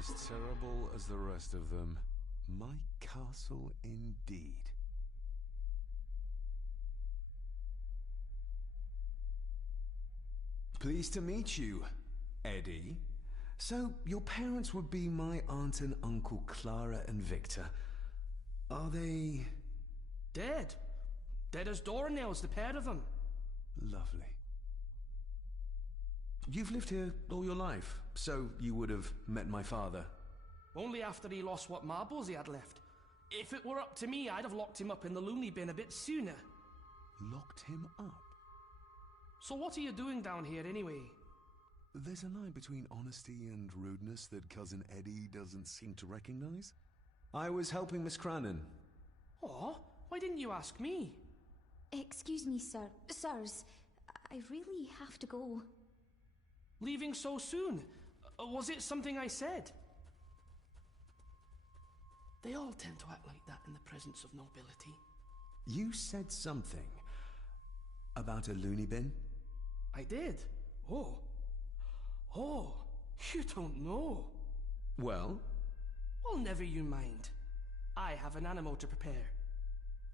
as terrible as the rest of them. My castle indeed. Pleased to meet you, Eddie. So, your parents would be my aunt and uncle Clara and Victor. Are they... Dead. Dead as doornails, the pair of them. Lovely. You've lived here all your life, so you would have met my father. Only after he lost what marbles he had left. If it were up to me, I'd have locked him up in the loony bin a bit sooner. Locked him up? So what are you doing down here anyway? There's a line between honesty and rudeness that Cousin Eddie doesn't seem to recognize. I was helping Miss Crannan. Oh, why didn't you ask me? Excuse me, sir. Sirs, I really have to go. Leaving so soon? Was it something I said? They all tend to act like that in the presence of nobility. You said something about a loony bin? I did? Oh. Oh, you don't know. Well? Well, never you mind. I have an animal to prepare.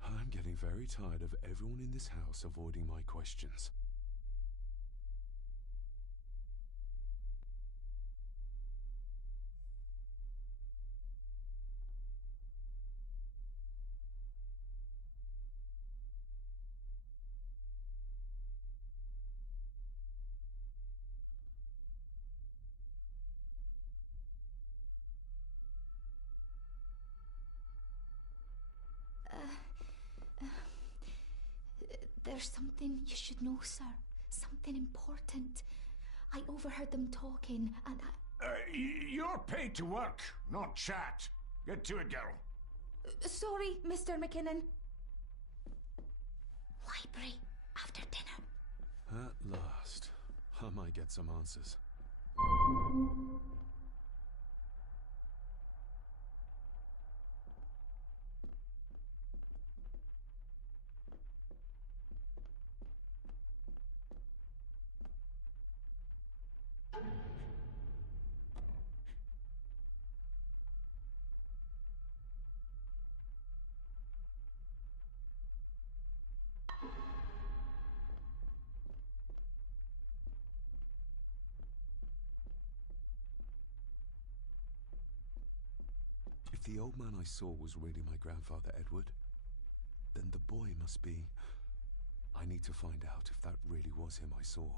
I'm getting very tired of everyone in this house avoiding my questions. There's something you should know, sir. Something important. I overheard them talking, and You're paid to work, not chat. Get to it, girl. Sorry, Mr. McKinnon. Library, after dinner. At last. I might get some answers. If the old man I saw was really my grandfather Edward, then the boy must be... I need to find out if that really was him I saw.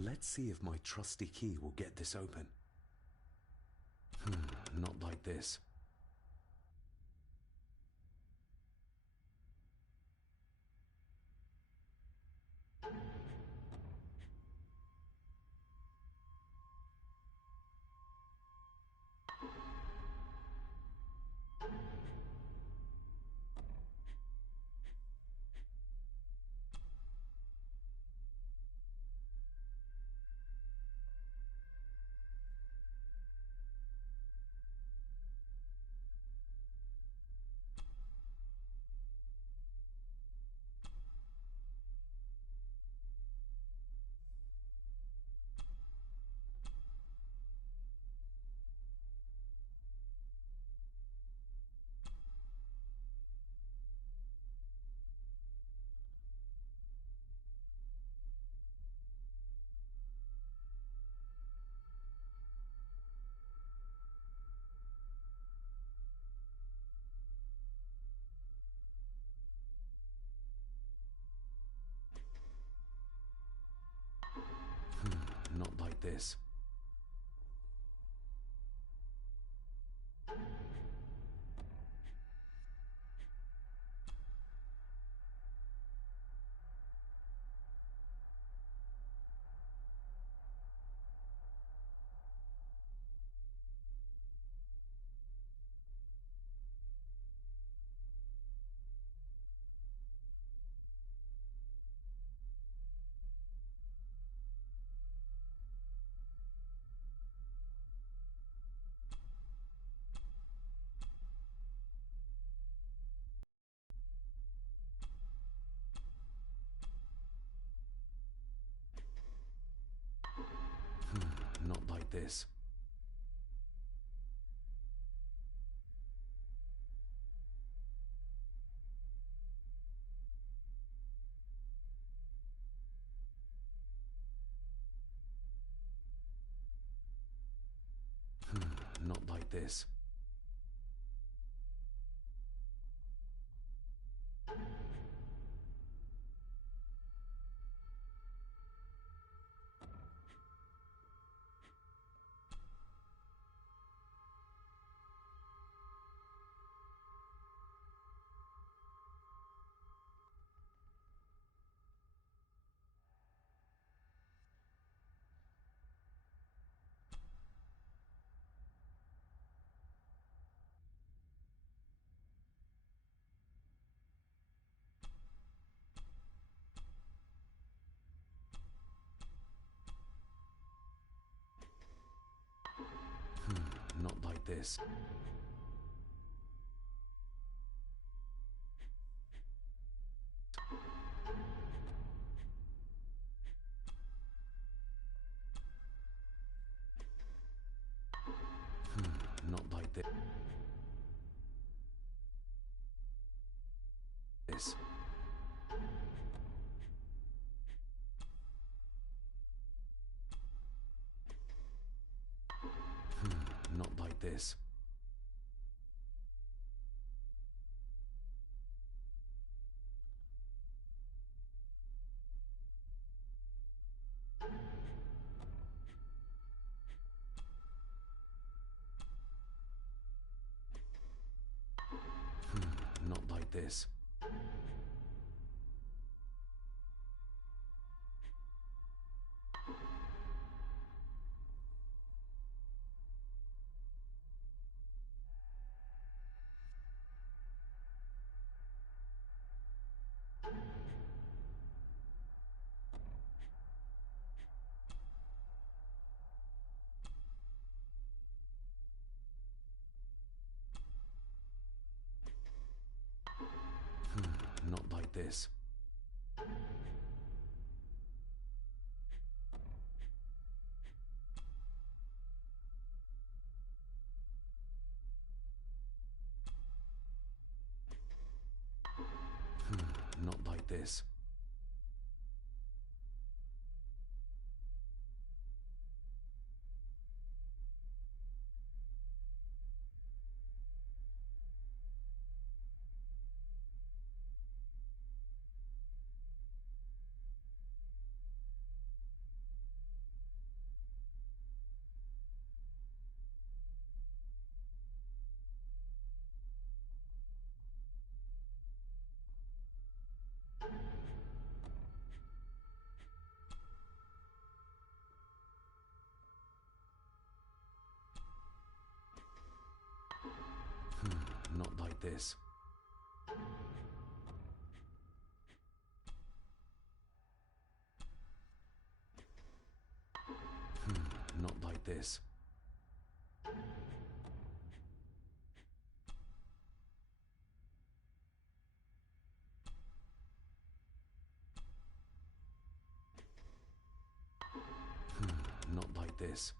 Let's see if my trusty key will get this open. Not like this. Not like this. Not like this. Not like this. Not like this. Not like this. Not like this. Not like this. Not like this. Not like this. this. Not like this. Not like this.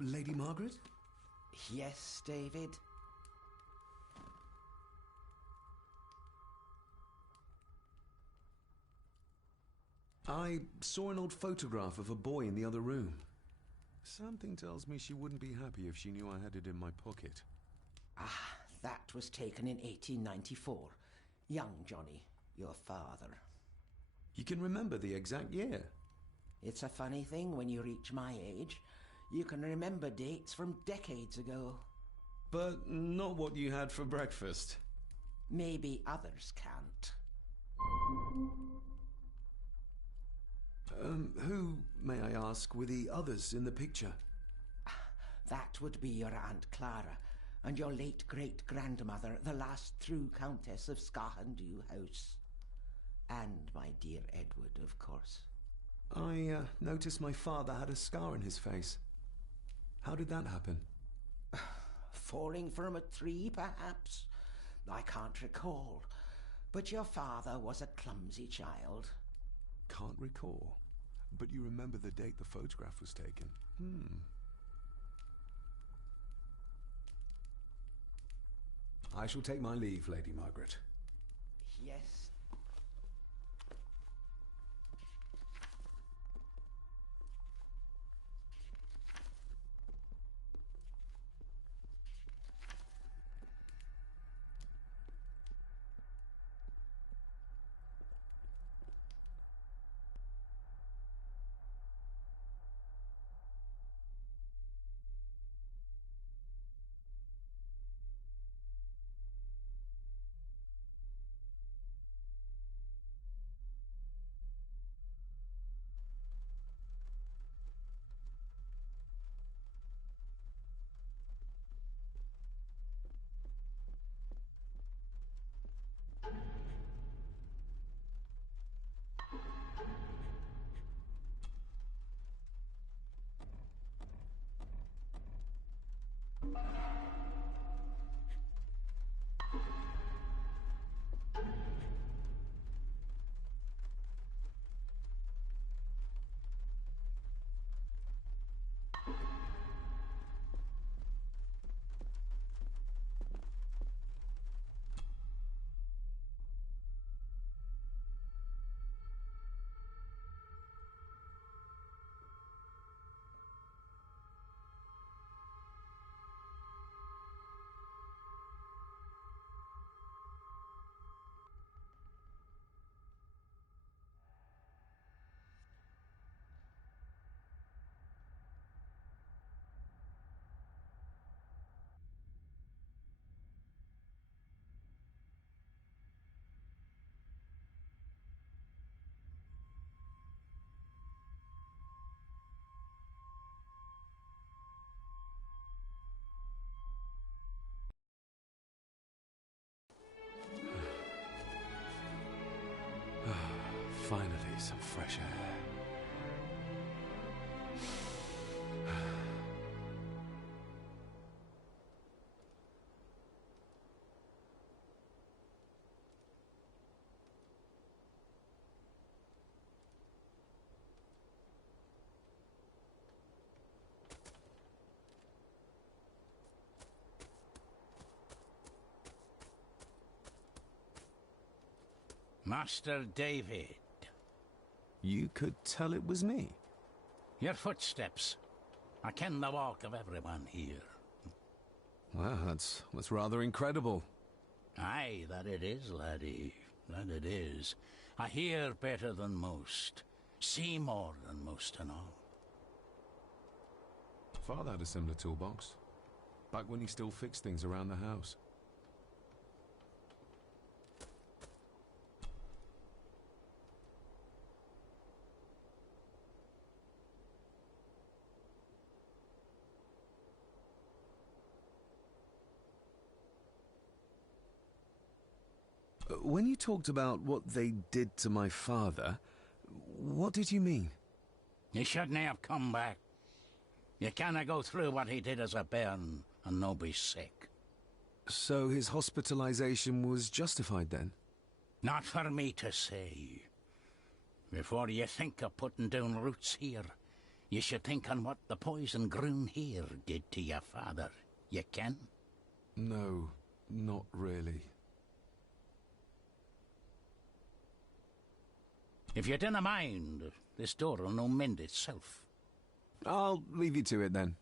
Lady Margaret? Yes, David? I saw an old photograph of a boy in the other room. Something tells me she wouldn't be happy if she knew I had it in my pocket. Ah, that was taken in 1894. Young Johnny, your father. You can remember the exact year. It's a funny thing when you reach my age. You can remember dates from decades ago. But not what you had for breakfast. Maybe others can't. Who, may I ask, were the others in the picture? That would be your Aunt Clara and your late great-grandmother, the last true Countess of Scahandew House. And my dear Edward, of course. I noticed my father had a scar on his face. How did that happen? Falling from a tree, perhaps? I can't recall. But your father was a clumsy child. Can't recall. But you remember the date the photograph was taken? I shall take my leave, Lady Margaret. Yes. Finally, some fresh air. Master David. You could tell it was me. Your footsteps. I ken the walk of everyone here. Wow, that's rather incredible. Aye, that it is, laddie. That it is. I hear better than most. See more than most and all. Father had a similar toolbox. Back when he still fixed things around the house. When you talked about what they did to my father, what did you mean? You shouldn't have come back. You canna go through what he did as a bairn and no be sick. So his hospitalization was justified then? Not for me to say. Before you think of putting down roots here, you should think on what the poison grown here did to your father. You can? No, not really. If you dinna mind, this door'll no mend itself. I'll leave you to it then.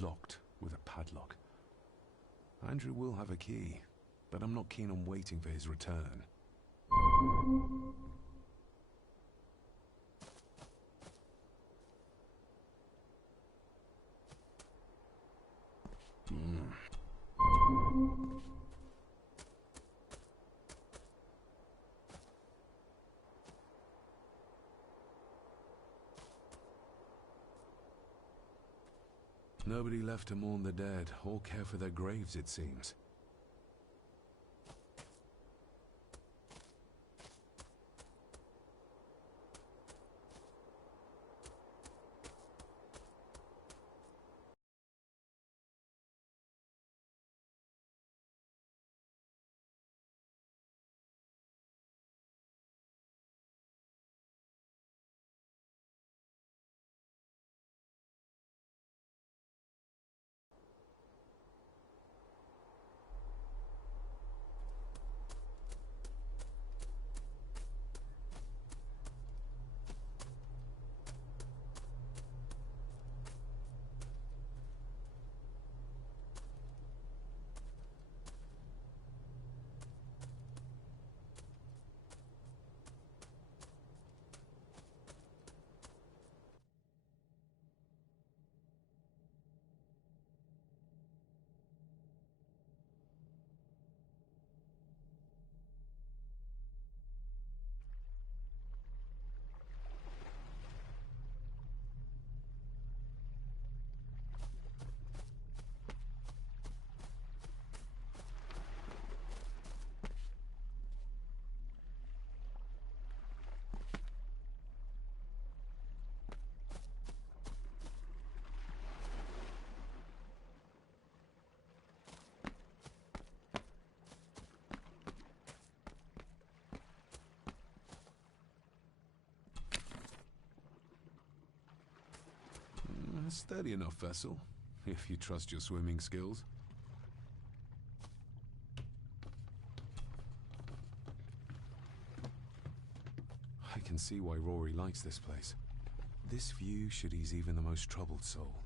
Locked with a padlock. Andrew will have a key, but I'm not keen on waiting for his return. Nobody left to mourn the dead or care for their graves, it seems. A steady enough vessel, if you trust your swimming skills. I can see why Rory likes this place. This view should ease even the most troubled soul.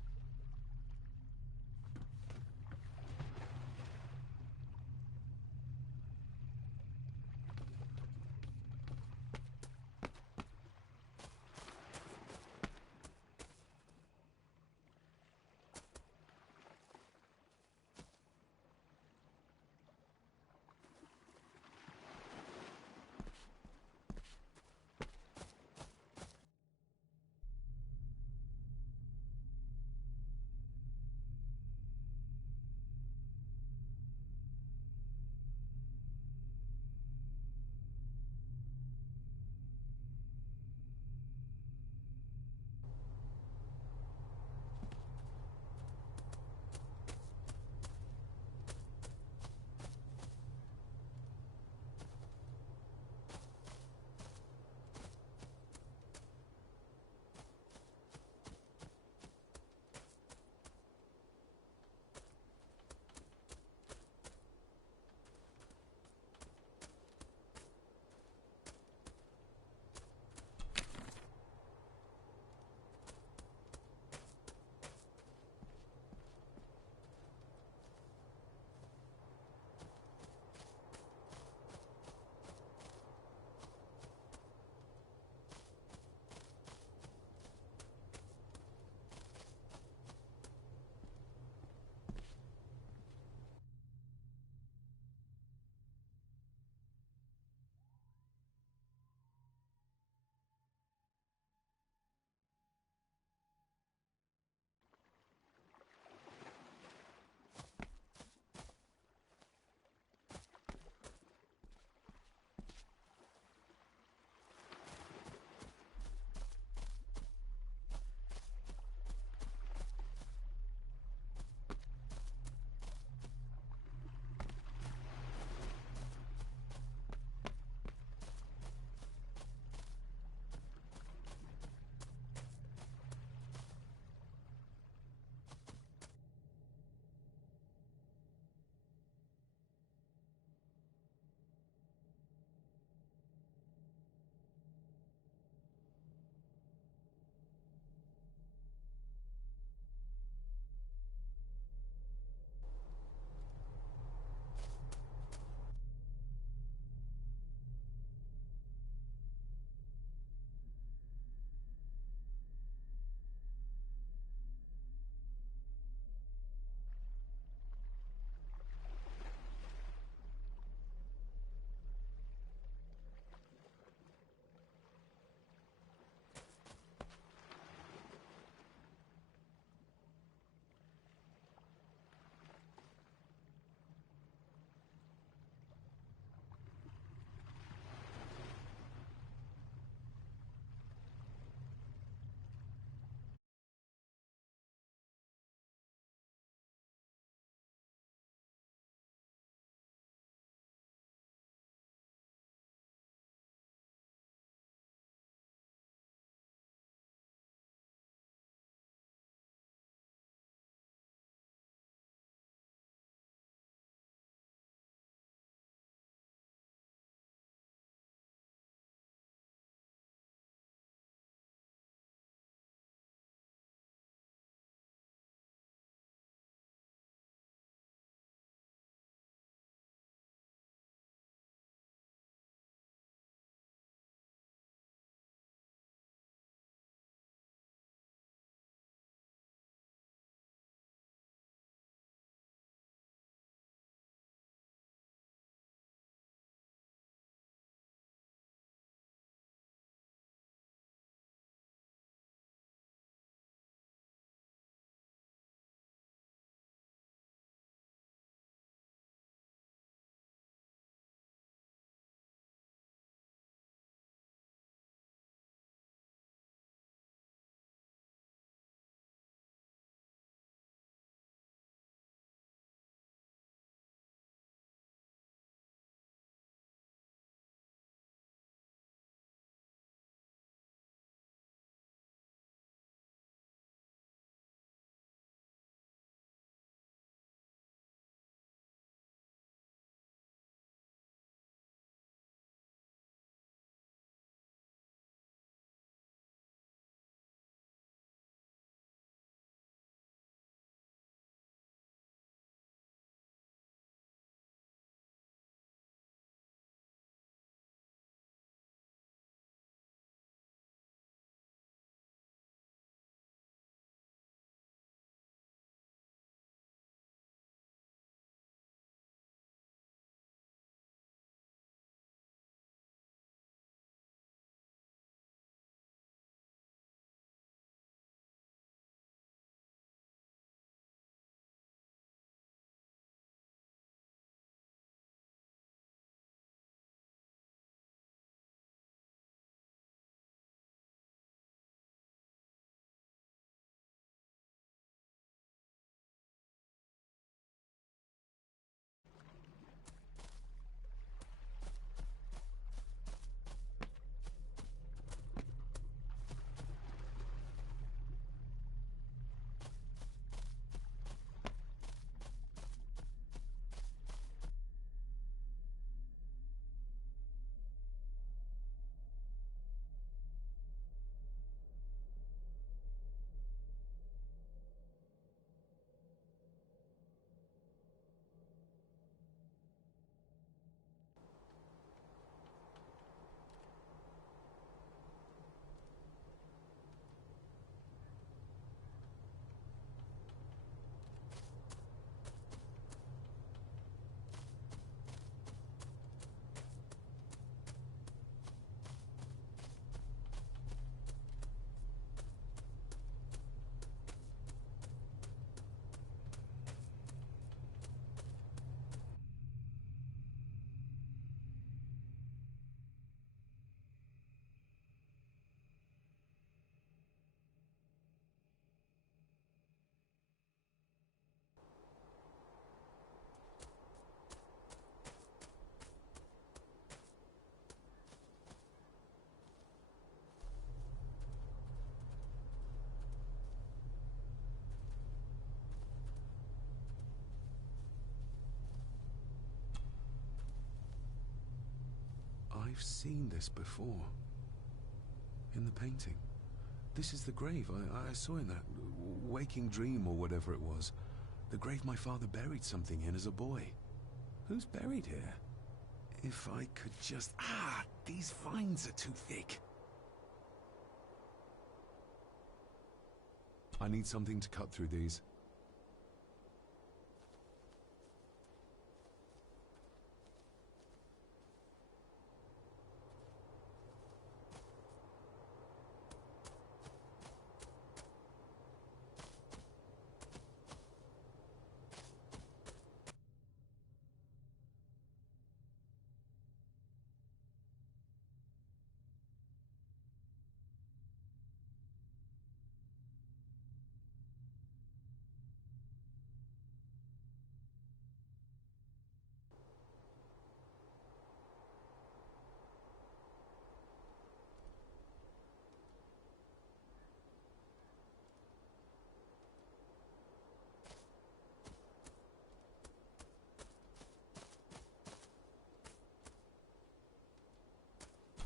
I've seen this before. In the painting. This is the grave I saw in that waking dream or whatever it was. The grave my father buried something in as a boy. Who's buried here? If I could just... Ah! These vines are too thick. I need something to cut through these.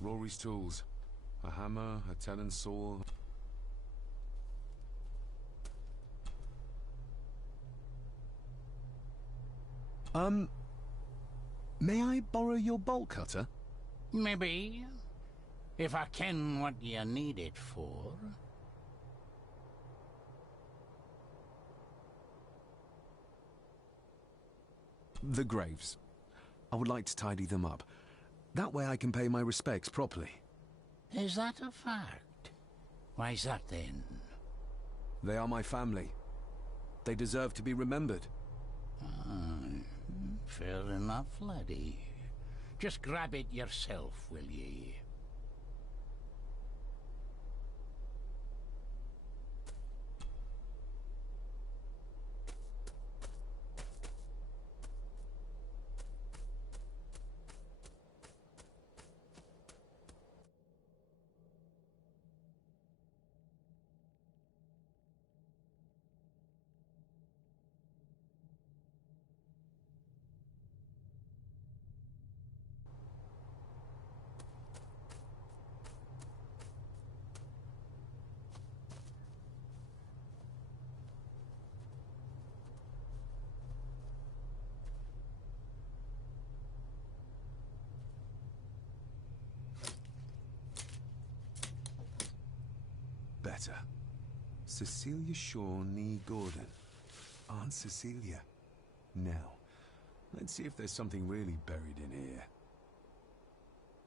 Rory's tools. A hammer, a talon saw. May I borrow your bolt cutter? Maybe. If I ken what you need it for. The graves. I would like to tidy them up. That way I can pay my respects properly. Is that a fact? Why's that then? They are my family. They deserve to be remembered. Fair enough, laddie. Just grab it yourself, will ye? Better. Cecilia Shaw Nee Gordon. Aunt Cecilia. Now, let's see if there's something really buried in here.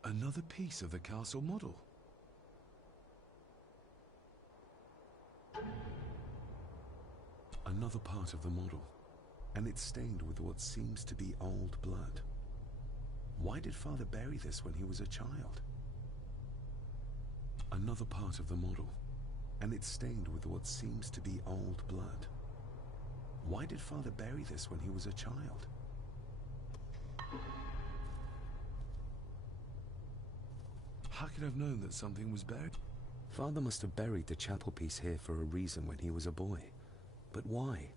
Another piece of the castle model. Another part of the model. And it's stained with what seems to be old blood. Why did Father bury this when he was a child? Another part of the model. And it's stained with what seems to be old blood. Why did Father bury this when he was a child? How could I have known that something was buried? Father must have buried the chapel piece here for a reason when he was a boy. But why?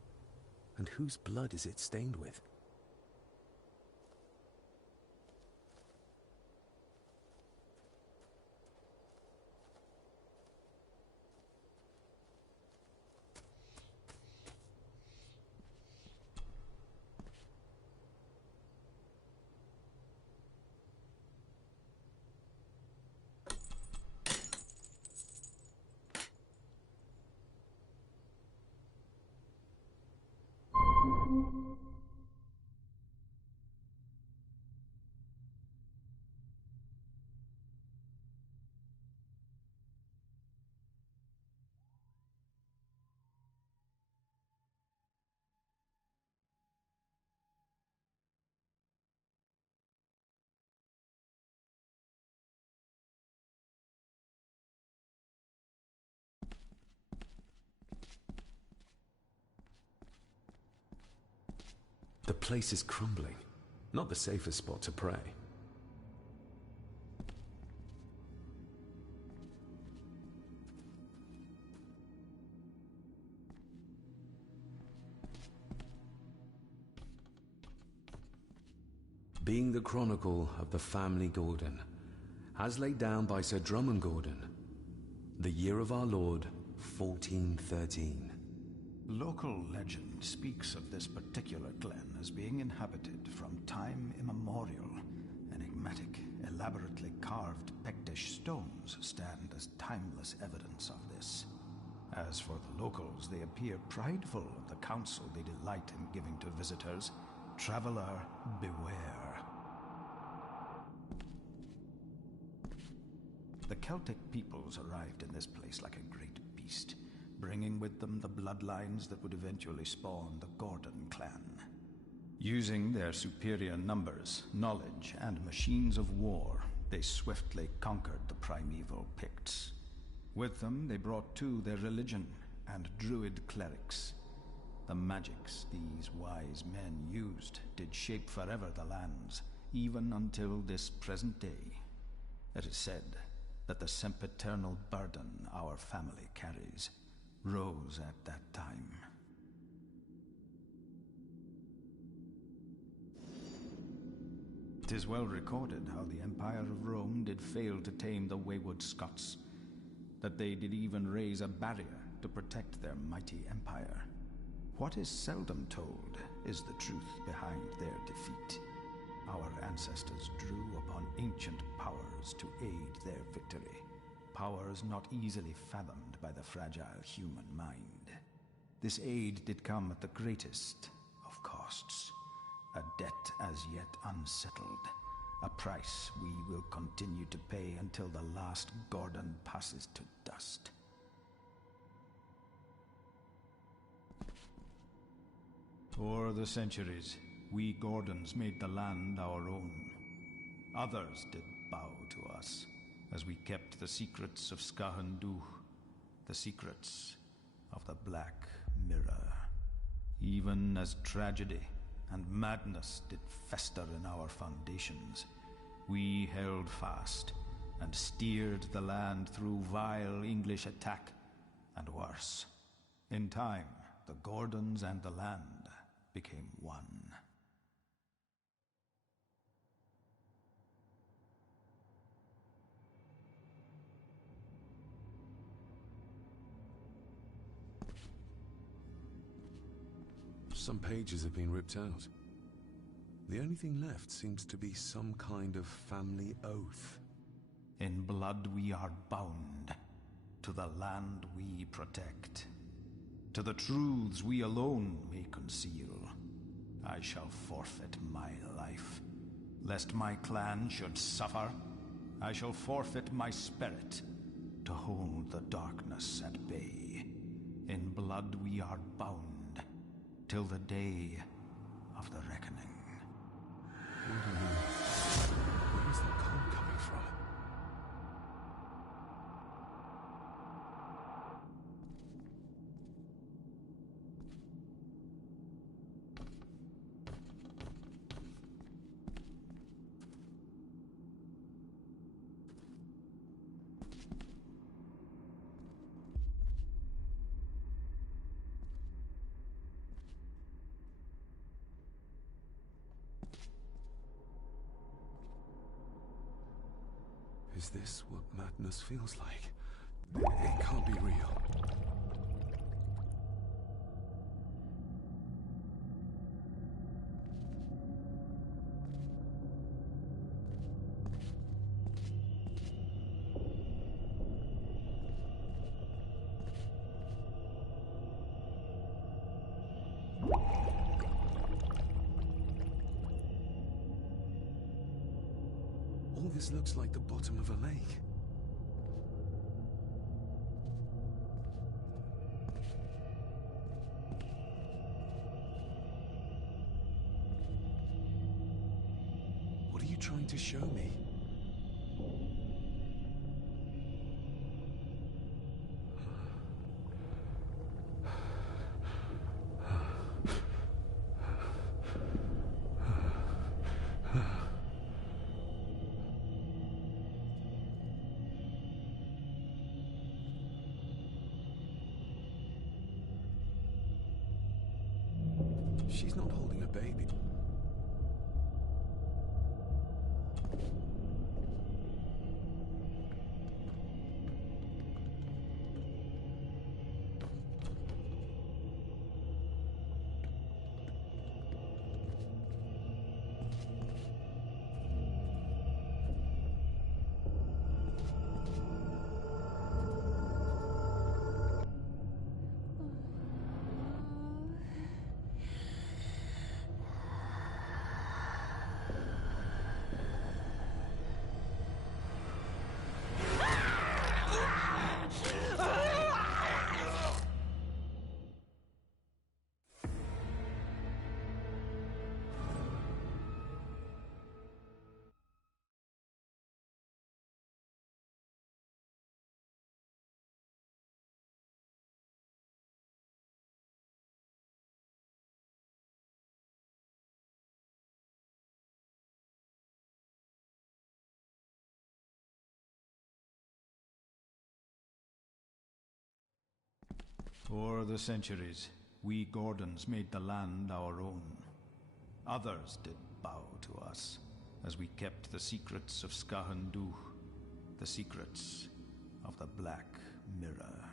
And whose blood is it stained with? The place is crumbling. Not the safest spot to pray. Being the chronicle of the family Gordon, as laid down by Sir Drummond Gordon, the year of our Lord, 1413. Local legend speaks of this particular glen as being inhabited from time immemorial. Enigmatic, elaborately carved Pictish stones stand as timeless evidence of this. As for the locals, they appear prideful of the counsel they delight in giving to visitors. Traveler, beware. The Celtic peoples arrived in this place like a great beast, bringing with them the bloodlines that would eventually spawn the Gordon clan. Using their superior numbers, knowledge, and machines of war, they swiftly conquered the primeval Picts. With them, they brought too their religion and druid clerics. The magics these wise men used did shape forever the lands, even until this present day. It is said that the sempiternal burden our family carries rose at that time. "'Tis well recorded how the Empire of Rome did fail to tame the wayward Scots, that they did even raise a barrier to protect their mighty empire. What is seldom told is the truth behind their defeat. Our ancestors drew upon ancient powers to aid their victory, powers not easily fathomed by the fragile human mind. This aid did come at the greatest of costs, a debt as yet unsettled, a price we will continue to pay until the last Gordon passes to dust." For the centuries, we Gordons made the land our own. Others did bow to us, as we kept the secrets of Skahandu, the secrets of the Black Mirror. Even as tragedy and madness did fester in our foundations, we held fast and steered the land through vile English attack and worse. In time, the Gordons and the land became one. Some pages have been ripped out. The only thing left seems to be some kind of family oath. "In blood we are bound, to the land we protect. To the truths we alone may conceal. I shall forfeit my life. Lest my clan should suffer, I shall forfeit my spirit to hold the darkness at bay. In blood we are bound, till the day of the reckoning." Where is that cold coming from? Is this what madness feels like? It can't be real. All this looks like the bottom of a lake. What are you trying to show me? She's not holding a baby. For the centuries, we Gordons made the land our own. Others did bow to us, as we kept the secrets of Skahandu, the secrets of the Black Mirror.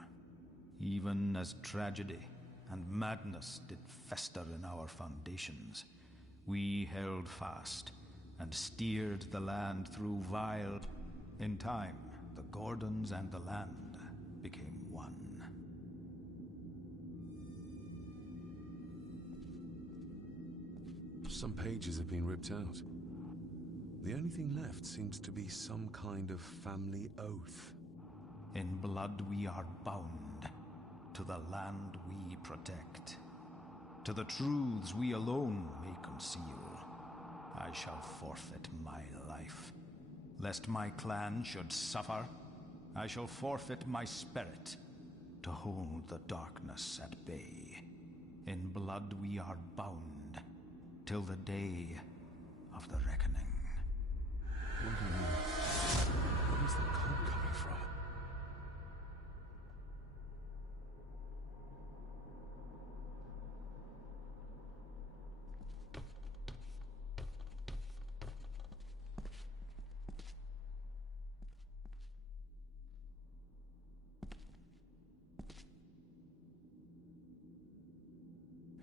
Even as tragedy and madness did fester in our foundations, we held fast and steered the land through vile... In time, the Gordons and the land became one. Some pages have been ripped out. The only thing left seems to be some kind of family oath. In blood we are bound to the land we protect. To the truths we alone may conceal. I shall forfeit my life. Lest my clan should suffer, I shall forfeit my spirit to hold the darkness at bay. In blood we are bound till the day of the reckoning. What do you mean? Where is the cold coming from?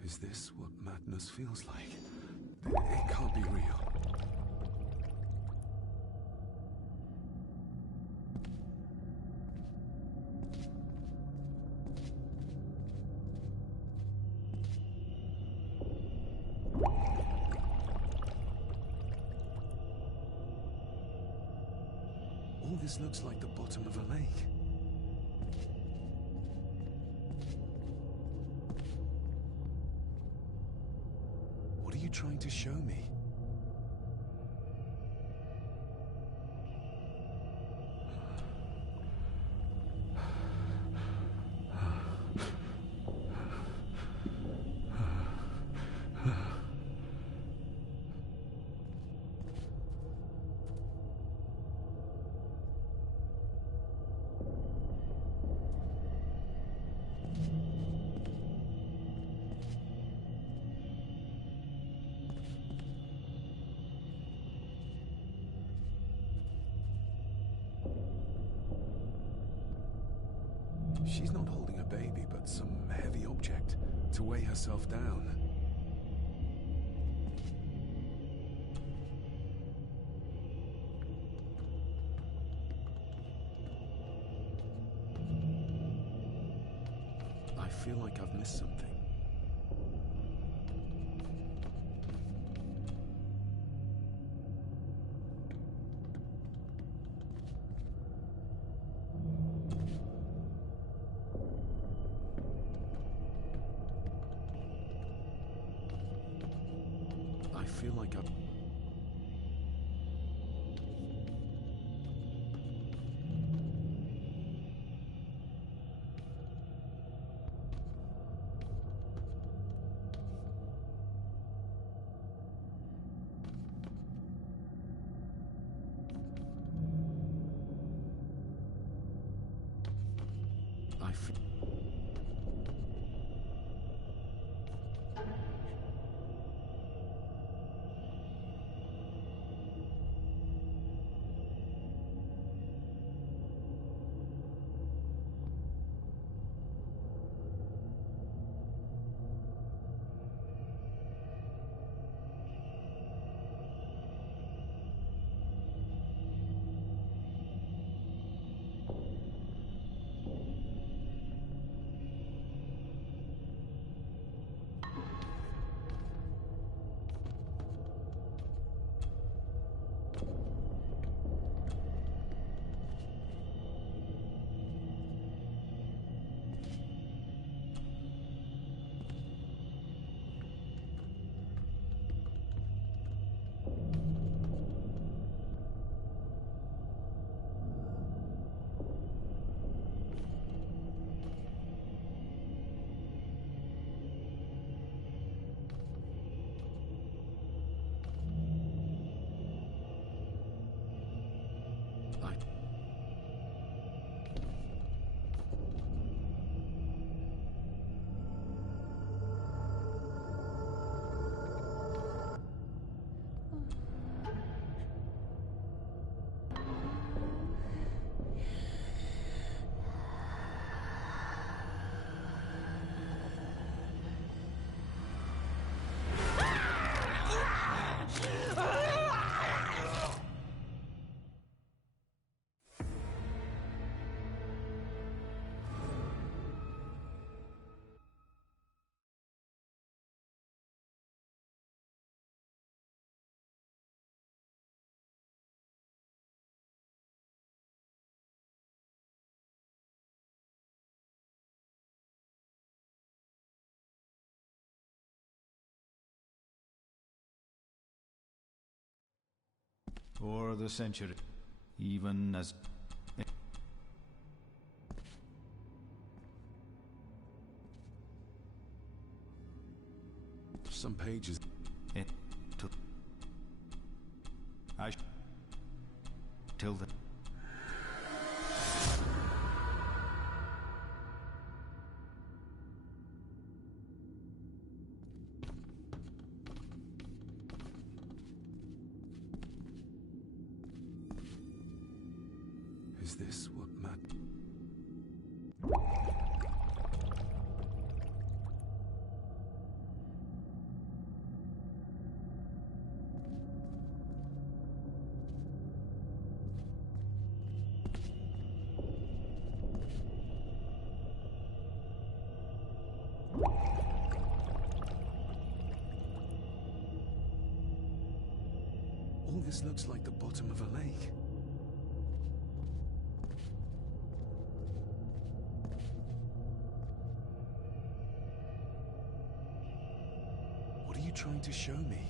Is this what madness feels like? It can't be real. All this looks like the bottom of a lake. What are you trying to show me? She's not holding a baby, but some heavy object to weigh herself down. I feel like I've missed something. I feel like I've... I feel... For the century, even as... Some pages. Till the... Is this what Matt... All this looks like the bottom of a lake. What are you trying to show me?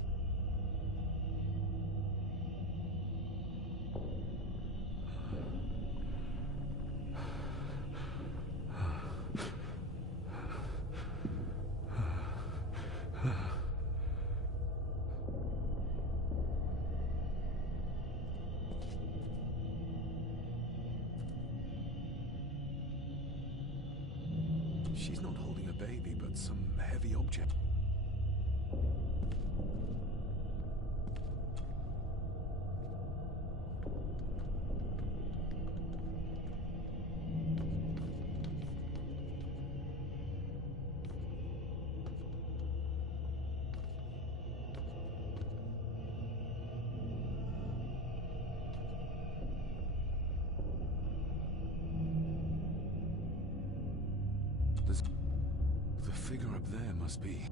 She's not holding a baby, but some heavy object. The figure up there must be...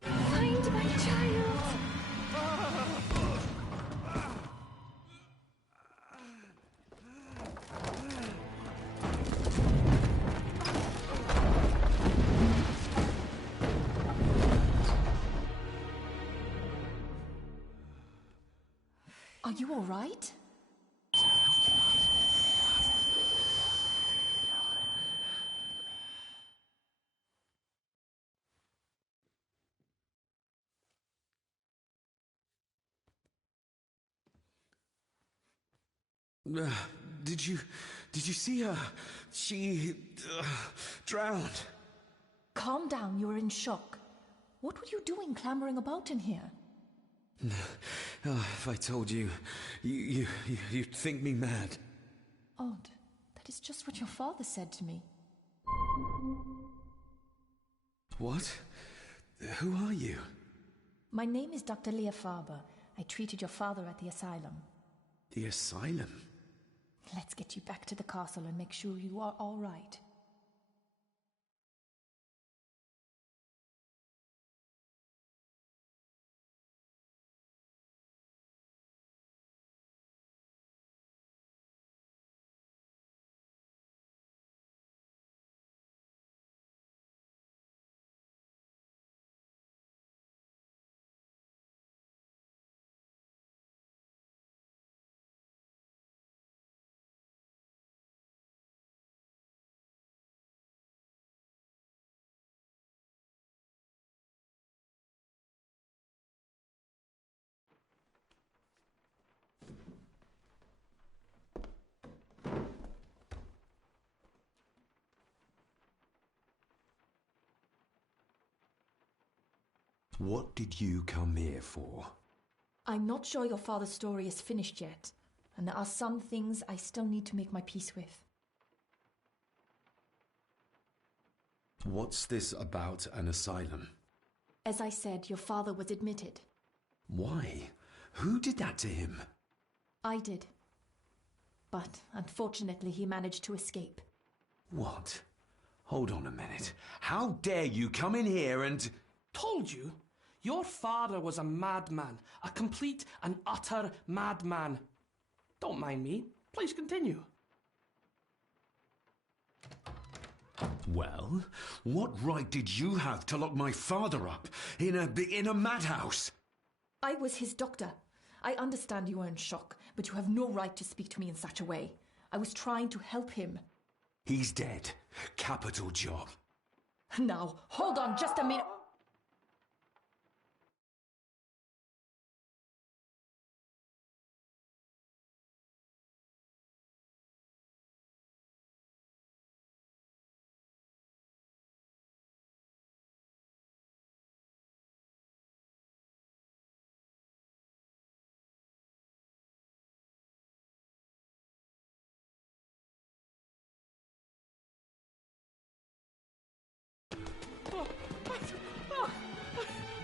Find my child! Are you all right? Did you see her? She drowned. Calm down, you're in shock. What were you doing clambering about in here? If I told you, you'd think me mad. Odd. That is just what your father said to me. What? Who are you? My name is Dr. Leah Farber. I treated your father at the asylum. The asylum? Let's get you back to the castle and make sure you are all right. What did you come here for? I'm not sure your father's story is finished yet, and there are some things I still need to make my peace with. What's this about an asylum? As I said, your father was admitted. Why? Who did that to him? I did. But unfortunately, he managed to escape. What? Hold on a minute. How dare you come in here and... Told you? Your father was a madman. A complete and utter madman. Don't mind me. Please continue. Well, what right did you have to lock my father up in a madhouse? I was his doctor. I understand you are in shock, but you have no right to speak to me in such a way. I was trying to help him. He's dead. Capital job. Now, hold on just a minute.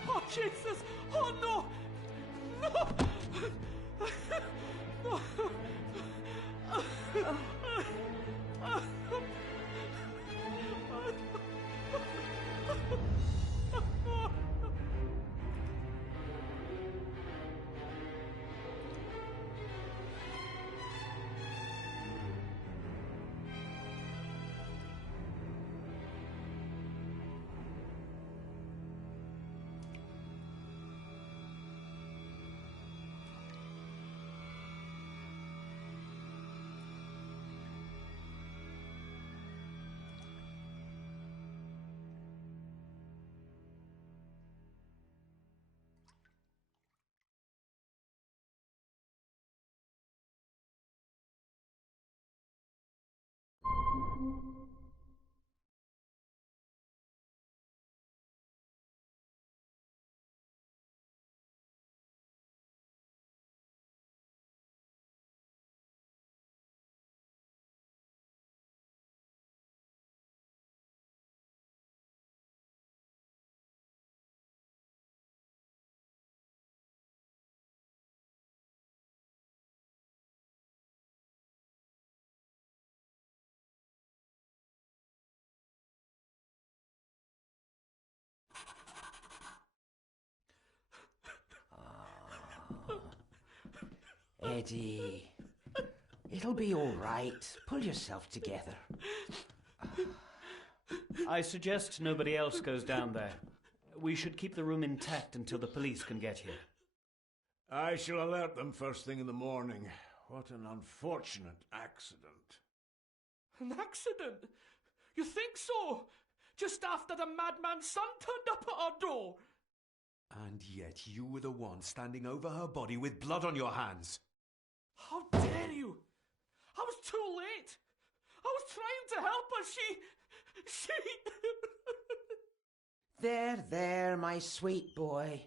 Oh, Jesus! Oh, no! No! No! Eddie, it'll be all right. Pull yourself together. I suggest nobody else goes down there. We should keep the room intact until the police can get here. I shall alert them first thing in the morning. What an unfortunate accident. An accident? You think so? Just after the madman's son turned up at our door? And yet you were the one standing over her body with blood on your hands. How dare you? I was too late. I was trying to help her. She... There, my sweet boy.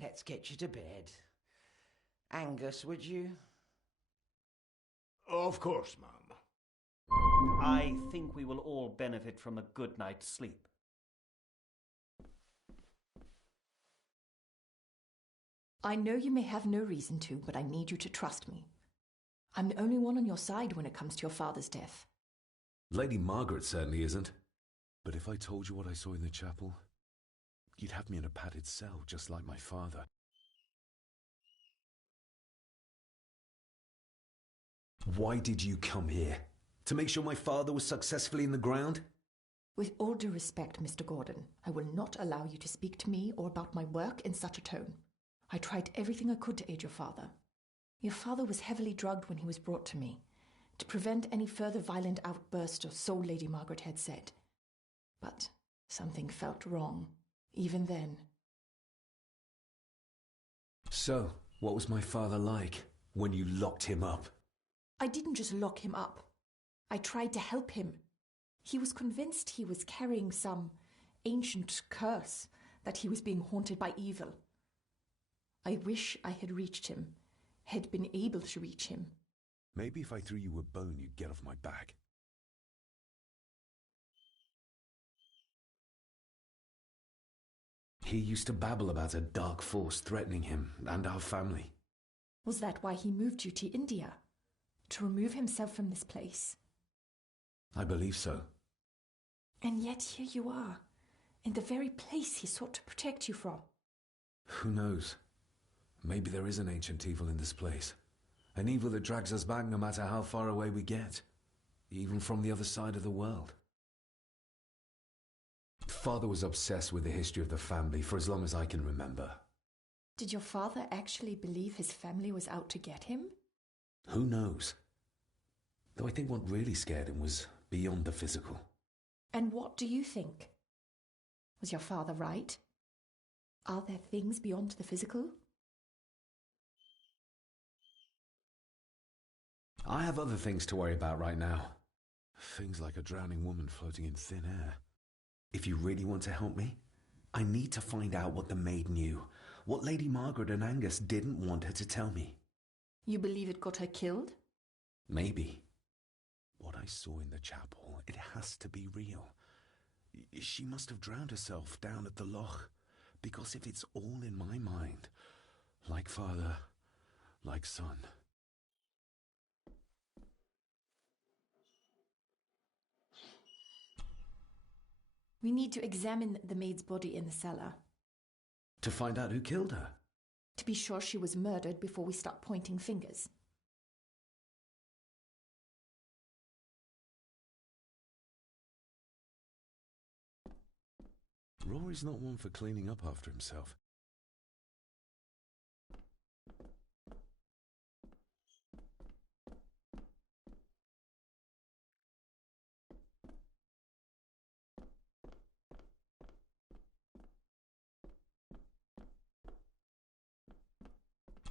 Let's get you to bed. Angus, would you? Of course, ma'am. I think we will all benefit from a good night's sleep. I know you may have no reason to, but I need you to trust me. I'm the only one on your side when it comes to your father's death. Lady Margaret certainly isn't. But if I told you what I saw in the chapel, you'd have me in a padded cell, just like my father. Why did you come here? To make sure my father was successfully in the ground? With all due respect, Mr. Gordon, I will not allow you to speak to me or about my work in such a tone. I tried everything I could to aid your father. Your father was heavily drugged when he was brought to me, to prevent any further violent outburst, or so Lady Margaret had said. But something felt wrong, even then. So, what was my father like when you locked him up? I didn't just lock him up. I tried to help him. He was convinced he was carrying some ancient curse, that he was being haunted by evil. I wish I had reached him, had been able to reach him. Maybe if I threw you a bone, you'd get off my back. He used to babble about a dark force threatening him and our family. Was that why he moved you to India? To remove himself from this place? I believe so. And yet here you are, in the very place he sought to protect you from. Who knows? Maybe there is an ancient evil in this place. An evil that drags us back no matter how far away we get. Even from the other side of the world. Father was obsessed with the history of the family for as long as I can remember. Did your father actually believe his family was out to get him? Who knows? Though I think what really scared him was beyond the physical. And what do you think? Was your father right? Are there things beyond the physical? I have other things to worry about right now. Things like a drowning woman floating in thin air. If you really want to help me, I need to find out what the maid knew. What Lady Margaret and Angus didn't want her to tell me. You believe it got her killed? Maybe. What I saw in the chapel, it has to be real. She must have drowned herself down at the loch. Because if it's all in my mind, like father, like son. We need to examine the maid's body in the cellar. To find out who killed her? To be sure she was murdered before we start pointing fingers. Rory's not one for cleaning up after himself.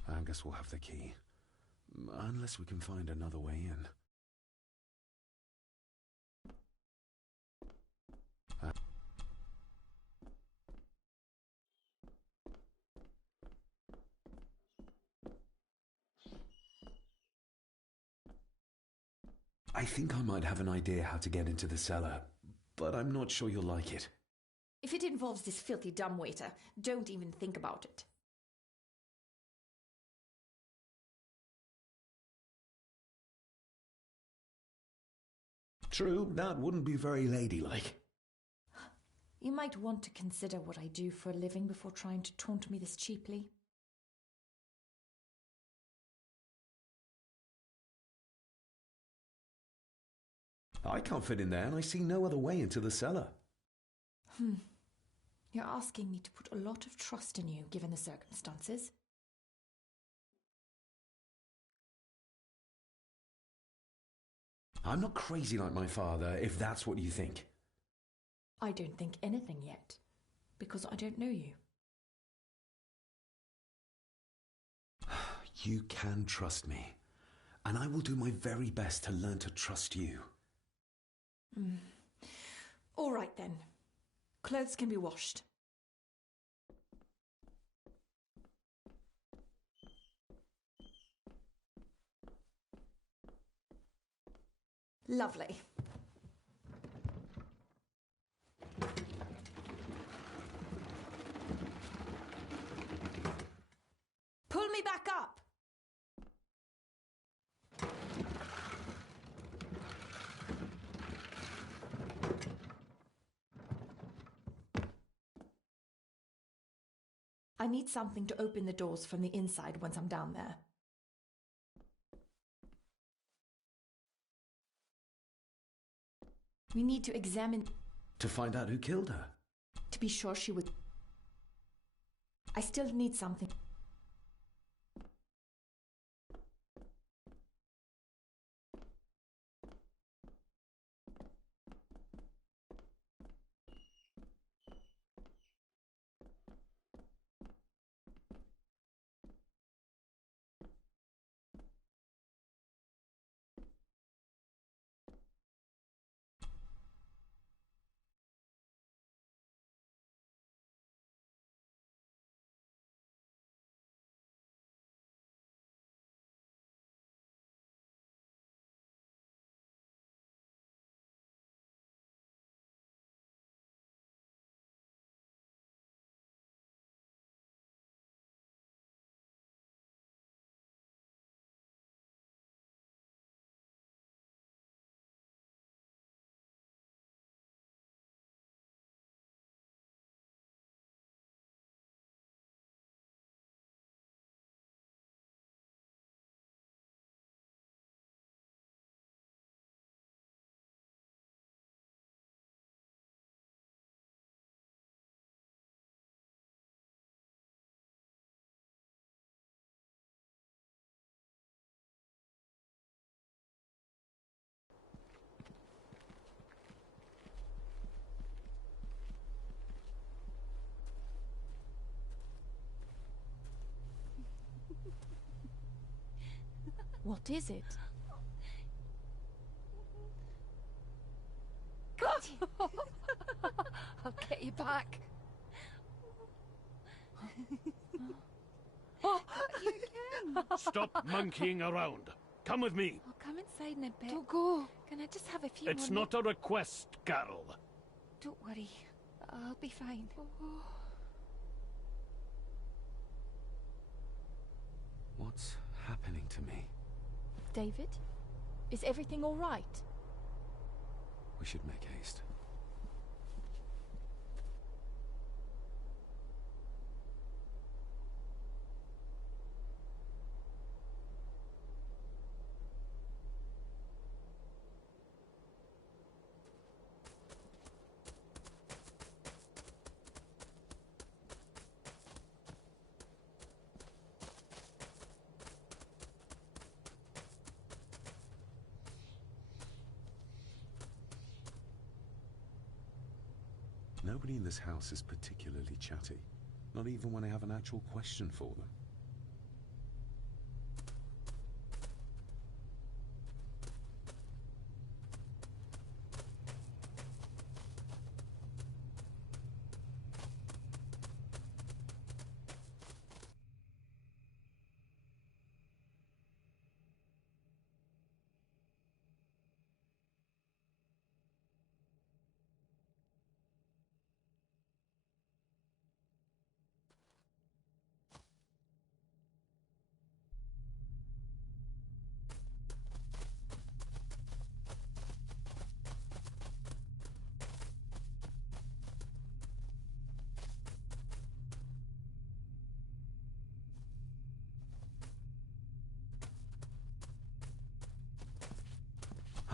I guess we'll have the key. Unless we can find another way in. I think I might have an idea how to get into the cellar, but I'm not sure you'll like it. If it involves this filthy dumbwaiter, don't even think about it. True, that wouldn't be very ladylike. You might want to consider what I do for a living before trying to taunt me this cheaply. I can't fit in there, and I see no other way into the cellar. You're asking me to put a lot of trust in you, given the circumstances. I'm not crazy like my father, if that's what you think. I don't think anything yet, because I don't know you. You can trust me, and I will do my very best to learn to trust you. All right then. Clothes can be washed. Lovely. Pull me back up! I need something to open the doors from the inside once I'm down there. We need to examine... To find out who killed her? To be sure she was... I still need something. What is it? I'll get you back. Oh, you again. Stop monkeying around. Come with me. I'll come inside in a bit. Don't go. Can I just have a few It's more not a request, Carol. Don't worry. I'll be fine. What's happening to me? David? Is everything all right? We should make haste. Nobody in this house is particularly chatty. Not even when I have an actual question for them.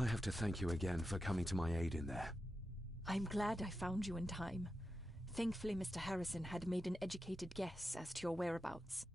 I have to thank you again for coming to my aid in there. I'm glad I found you in time. Thankfully, Mr. Harrison had made an educated guess as to your whereabouts.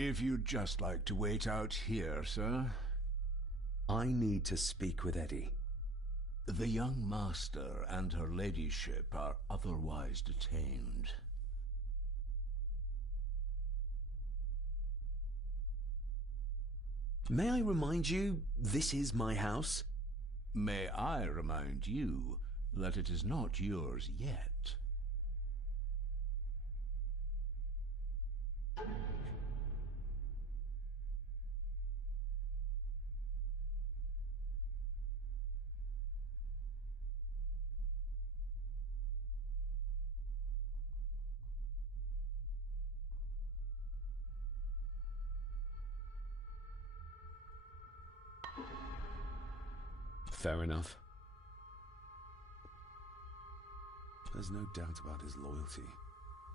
If you'd just like to wait out here, sir. I need to speak with Eddie. The young master and her ladyship are otherwise detained. May I remind you, this is my house? May I remind you that it is not yours yet? Fair enough. There's no doubt about his loyalty,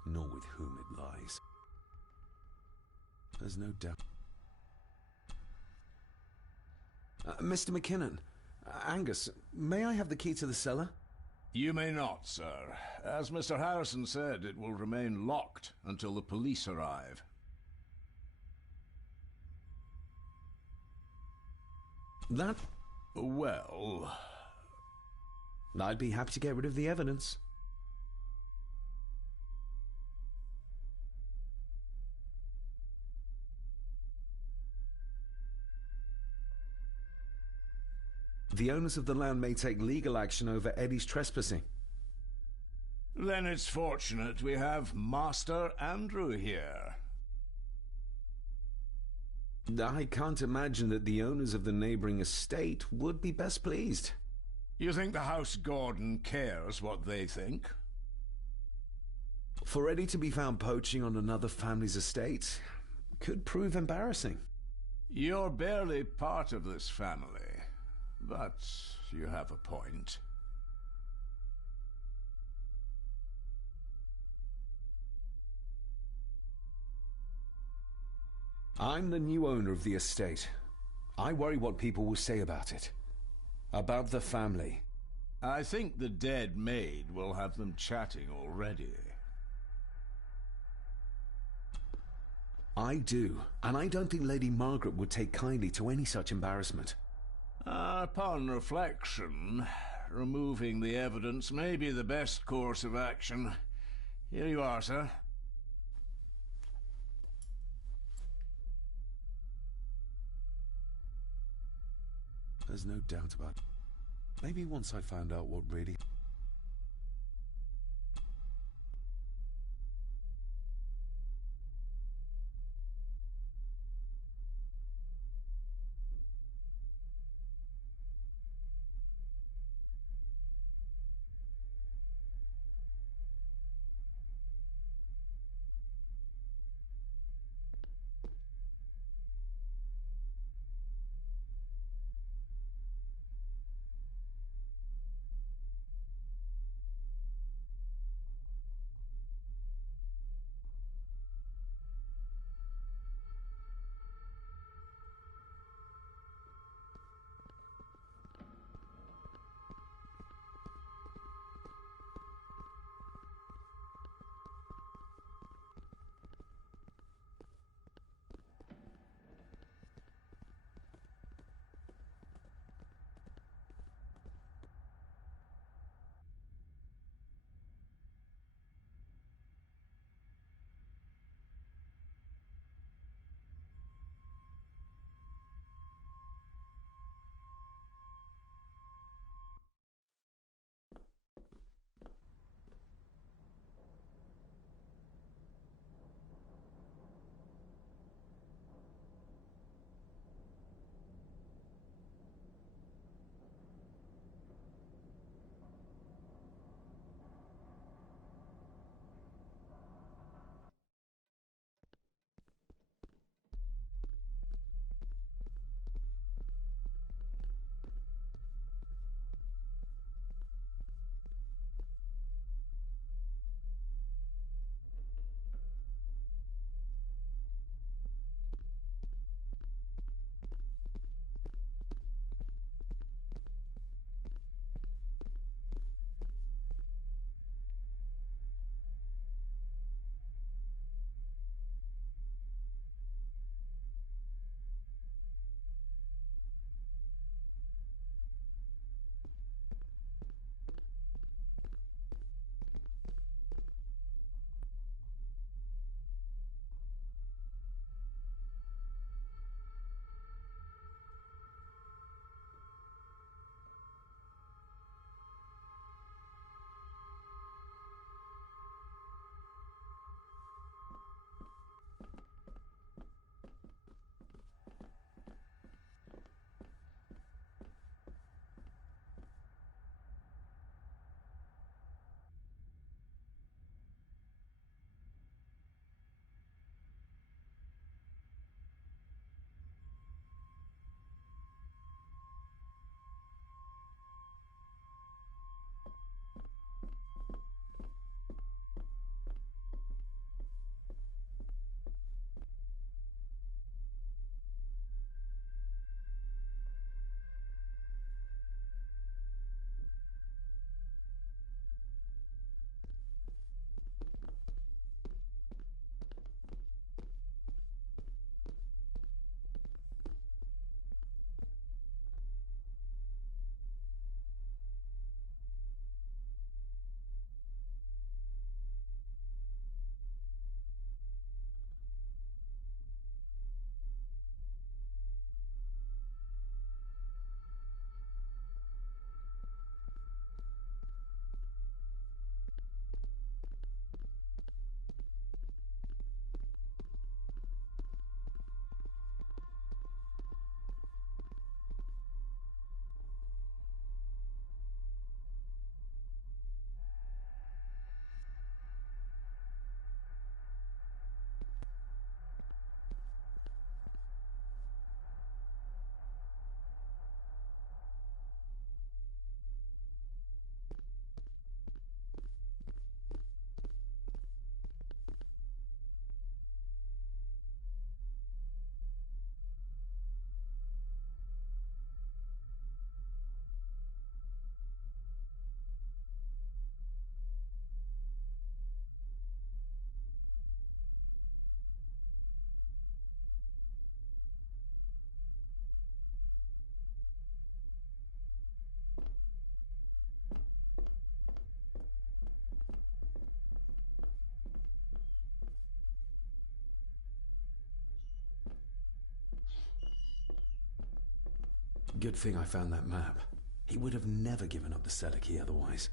nor with whom it lies. There's no doubt. Mr. McKinnon, Angus, may I have the key to the cellar? You may not, sir. As Mr. Harrison said, it will remain locked until the police arrive. That... Well... I'd be happy to get rid of the evidence. The owners of the land may take legal action over Eddie's trespassing. Then it's fortunate we have Master Andrew here. I can't imagine that the owners of the neighbouring estate would be best pleased. You think the House Gordon cares what they think? For Eddie to be found poaching on another family's estate could prove embarrassing. You're barely part of this family, but you have a point. I'm the new owner of the estate. I worry what people will say about it. About the family. I think the dead maid will have them chatting already. I do, and I don't think Lady Margaret would take kindly to any such embarrassment. Upon reflection, removing the evidence may be the best course of action. Here you are, sir. There's no doubt about it. Maybe once I found out what really... Good thing I found that map. He would have never given up the cellar key otherwise.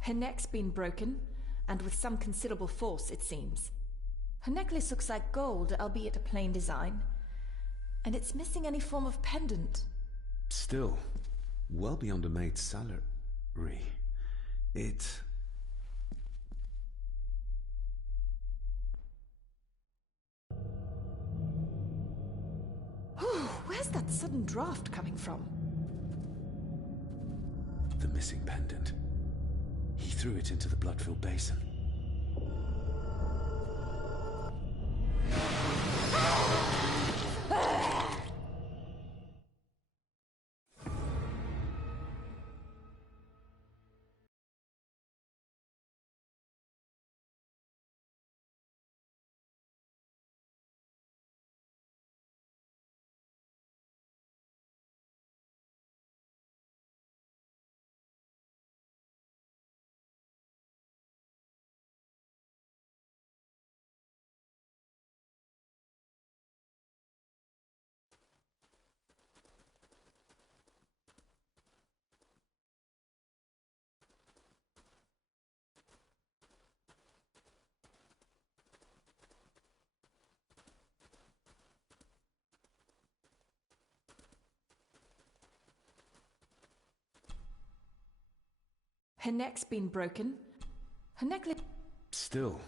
Her neck's been broken, and with some considerable force, it seems. Her necklace looks like gold, albeit a plain design, and it's missing any form of pendant. Still, well beyond a maid's salary. It... Where's that sudden draft coming from? The missing pendant. He threw it into the blood-filled basin. Her neck's been broken. Her necklace... Still.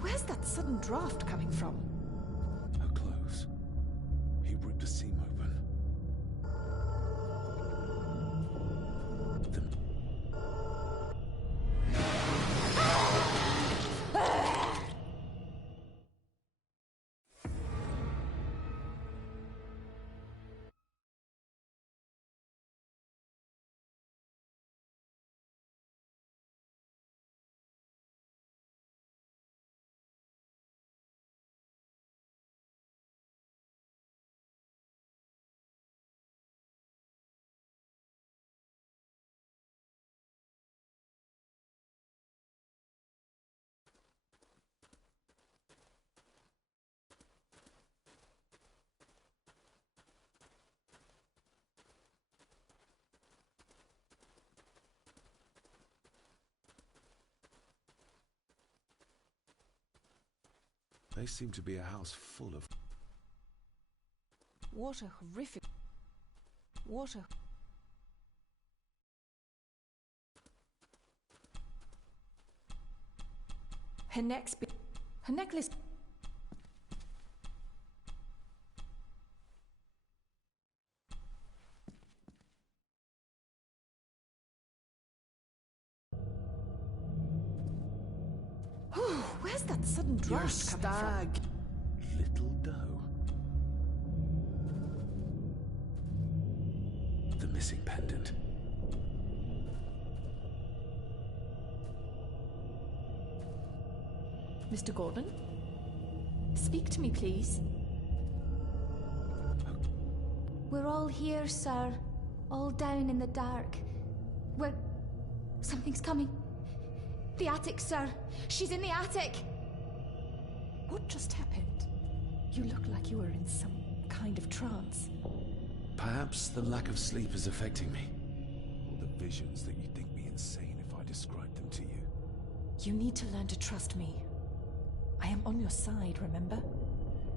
Where's that sudden draft coming from? Her clothes. He ripped a seam open. The... They seem to be a house full of... What a horrific... What a... Her neck's been... Her necklace... Where's that sudden draft coming from? Little doe. The missing pendant. Mr. Gordon? Speak to me, please. We're all here, sir. All down in the dark. Something's coming. The attic, sir. She's in the attic. What just happened? You look like you were in some kind of trance. Perhaps the lack of sleep is affecting me. Or the visions that you'd think me insane if I described them to you. You need to learn to trust me. I am on your side, remember?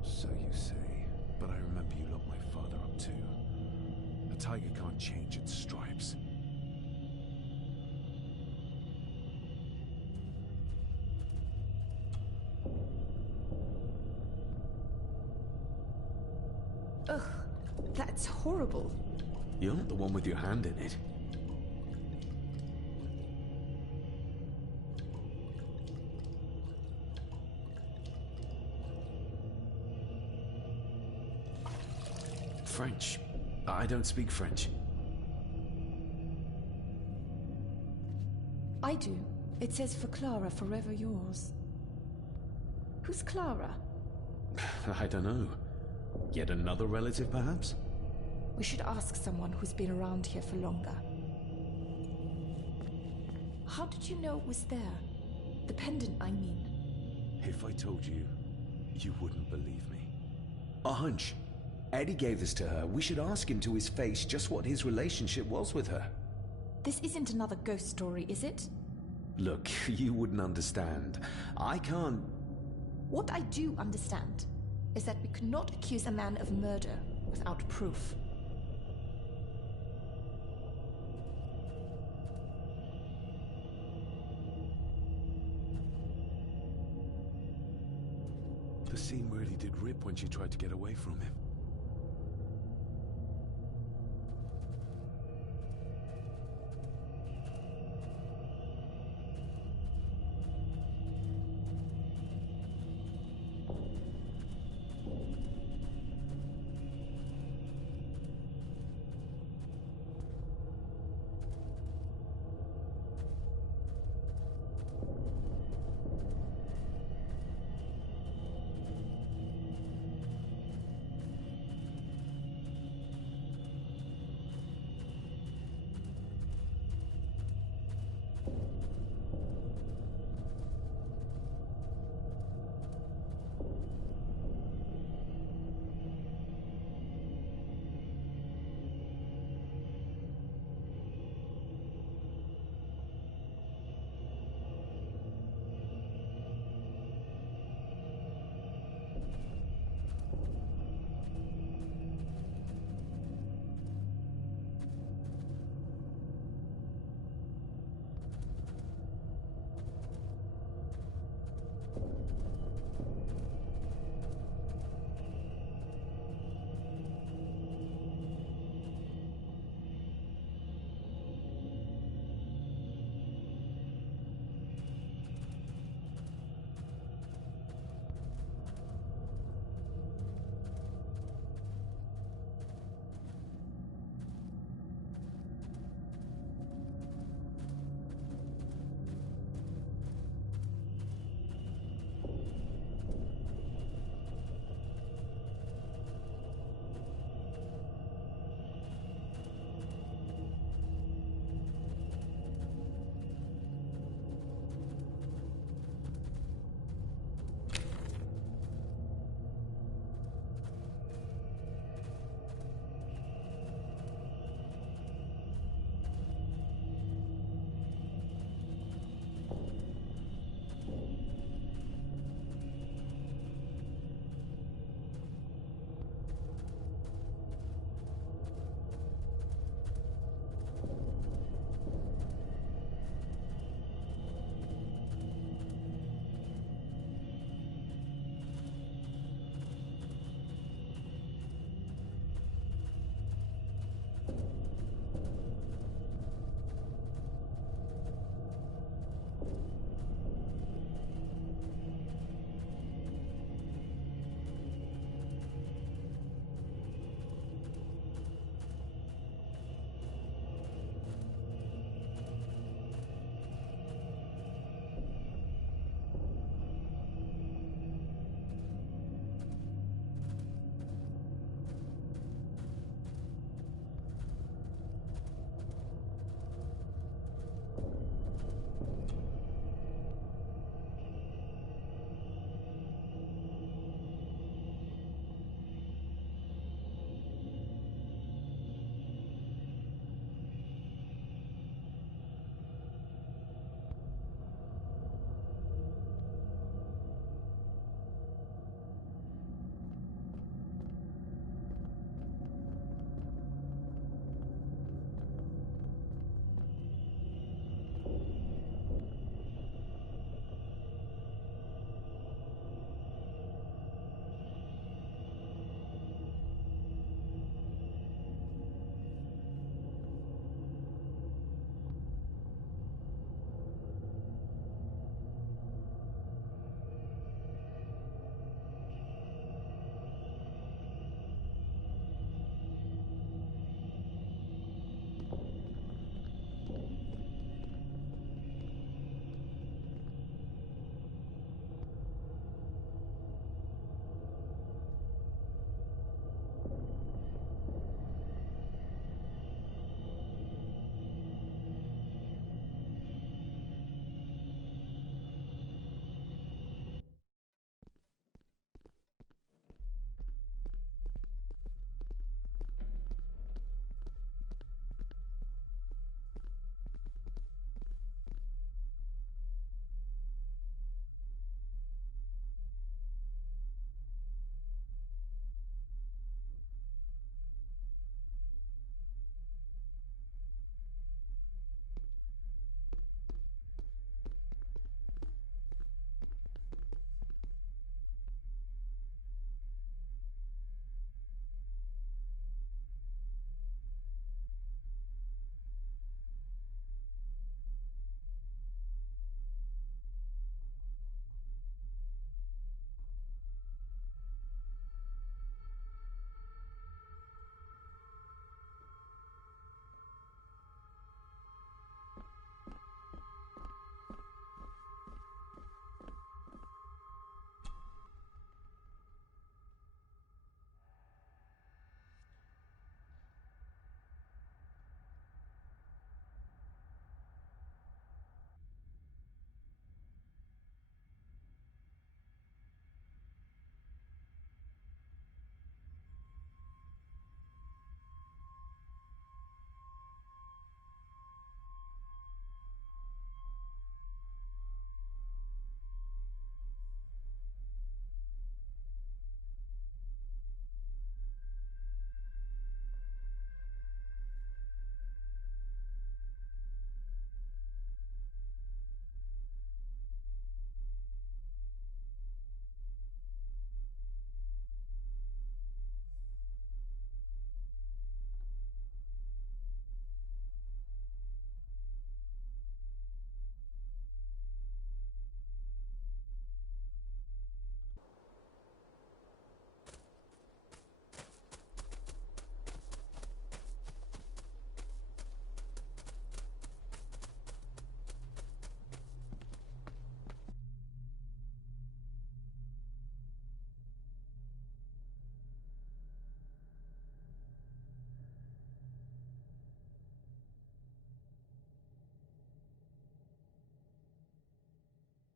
So you say. But I remember you locked my father up too. A tiger can't change its stripes. Ugh, that's horrible. You're not the one with your hand in it. French. I don't speak French. I do. It says for Clara, forever yours. Who's Clara? I don't know. Yet another relative, perhaps? We should ask someone who's been around here for longer. How did you know it was there? The pendant, I mean. If I told you, you wouldn't believe me. A hunch. Eddie gave this to her. We should ask him to his face just what his relationship was with her. This isn't another ghost story, is it? Look, you wouldn't understand. I can't... What I do understand is that we could not accuse a man of murder without proof. The scene really did rip when she tried to get away from him.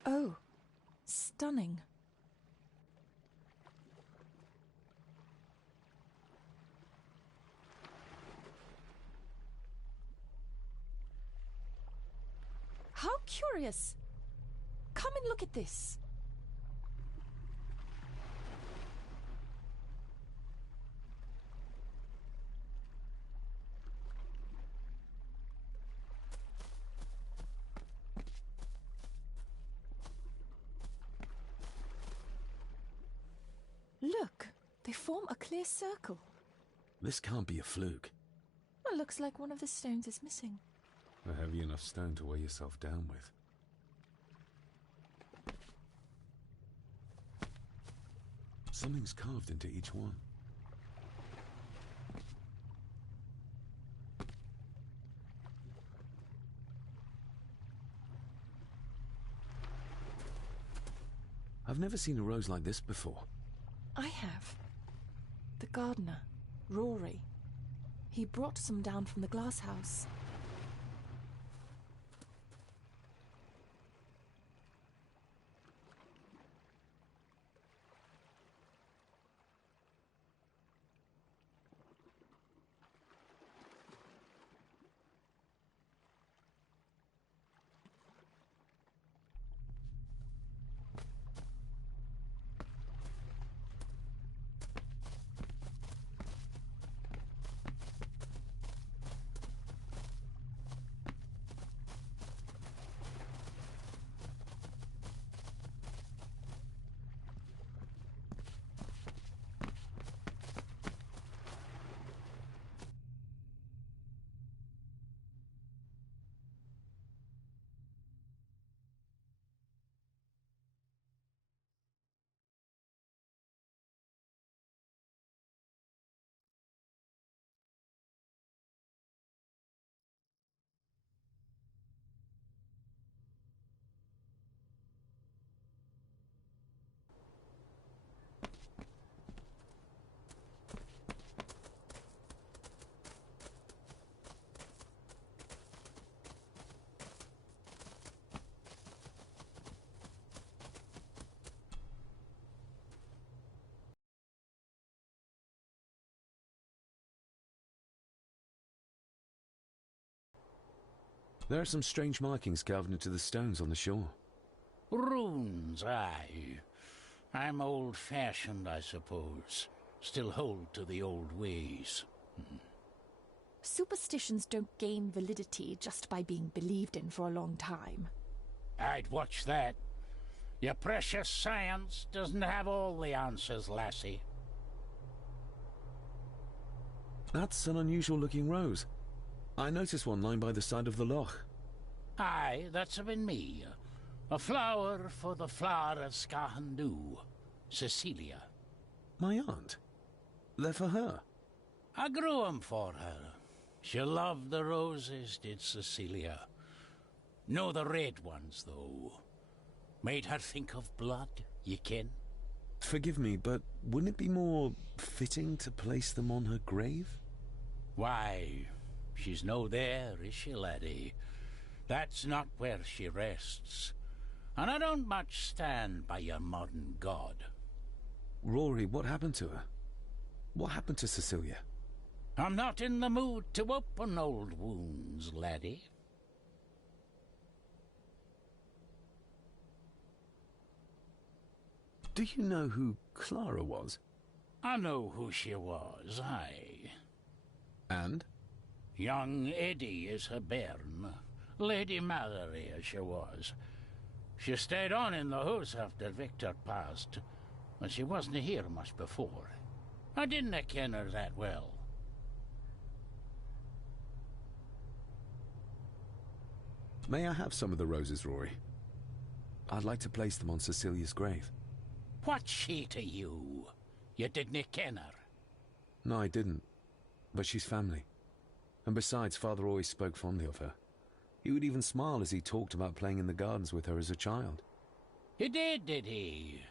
Oh, stunning. How curious. Come and look at this. Look, they form a clear circle. This can't be a fluke. Well, looks like one of the stones is missing. A heavy enough stone to weigh yourself down with. Something's carved into each one. I've never seen a rose like this before. I have. The gardener, Rory. He brought some down from the glass house. There are some strange markings carved into the stones on the shore. Runes, aye. I'm old-fashioned, I suppose. Still hold to the old ways. Superstitions don't gain validity just by being believed in for a long time. I'd watch that. Your precious science doesn't have all the answers, lassie. That's an unusual-looking rose. I noticed one lying by the side of the loch. Aye, that's been me. A flower for the flower of Skahandu, Cecilia. My aunt? They're for her? I grew 'em for her. She loved the roses, did Cecilia. No the red ones, though. Made her think of blood, ye ken. Forgive me, but wouldn't it be more fitting to place them on her grave? Why, she's no there, is she, laddie? That's not where she rests. And I don't much stand by your modern god. Rory, what happened to her? What happened to Cecilia? I'm not in the mood to open old wounds, laddie. Do you know who Clara was? I know who she was, aye. And? Young Eddie is her bairn. Lady Mallory, as she was. She stayed on in the house after Victor passed, but she wasn't here much before. I didn't ken her that well. May I have some of the roses, Rory? I'd like to place them on Cecilia's grave. What's she to you? You didn't ken her? No, I didn't. But she's family. And besides, Father always spoke fondly of her. He would even smile as he talked about playing in the gardens with her as a child. He did he?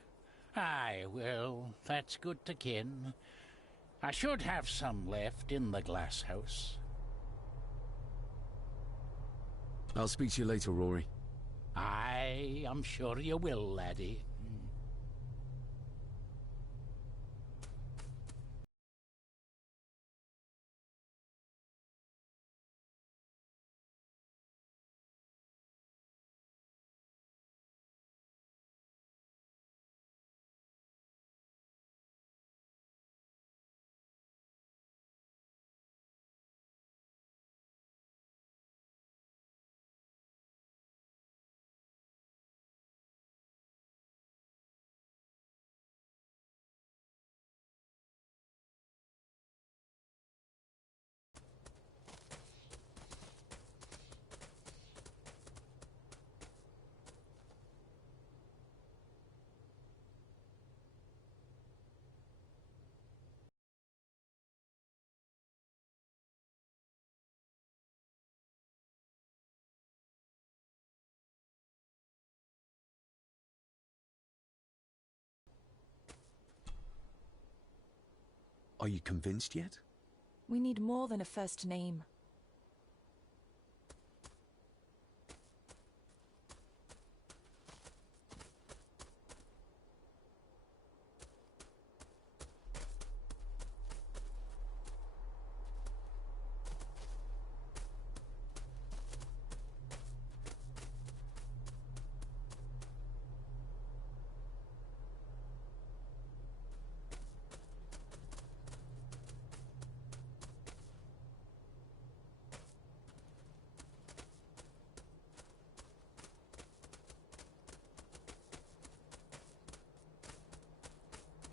Aye, well, that's good to ken. I should have some left in the glass house. I'll speak to you later, Rory. Aye, Aye, I'm sure you will, laddie. Are you convinced yet? We need more than a first name.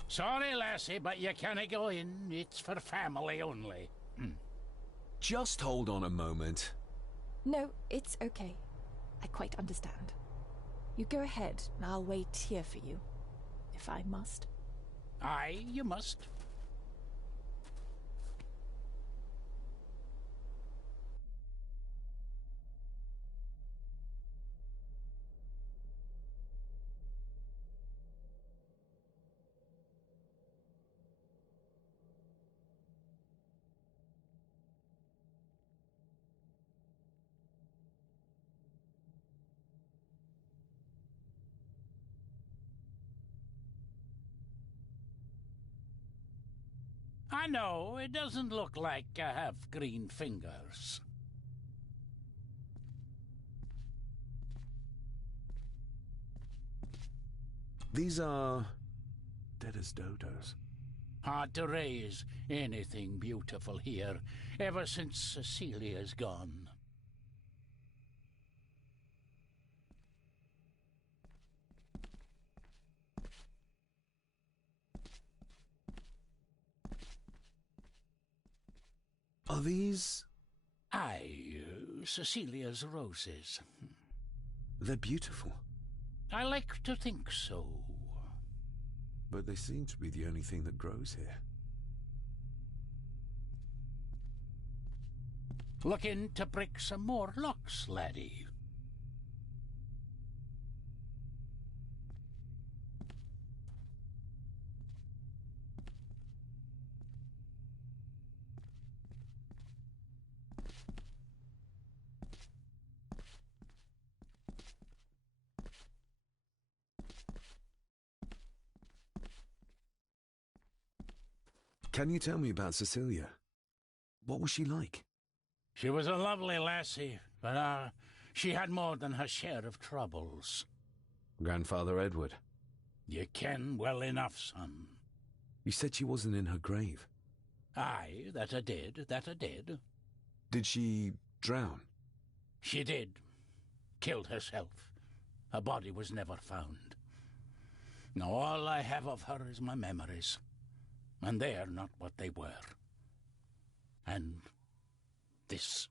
Sorry, lassie, but you can't go in. It's for family only. Just hold on a moment. No, it's okay. I quite understand. You go ahead. I'll wait here for you, if I must. Aye, you must. I know, it doesn't look like I have green fingers. These are dead as dodos. Hard to raise anything beautiful here, ever since Cecilia's gone. Are these? Aye, Cecilia's roses. They're beautiful. I like to think so. But they seem to be the only thing that grows here. Looking to break some more locks, laddie. Can you tell me about Cecilia? What was she like? She was a lovely lassie, but she had more than her share of troubles. Grandfather Edward. You ken well enough, son. You said she wasn't in her grave. Aye, that I did, that I did. Did she drown? She did. Killed herself. Her body was never found. Now all I have of her is my memories. And they're not what they were. And this.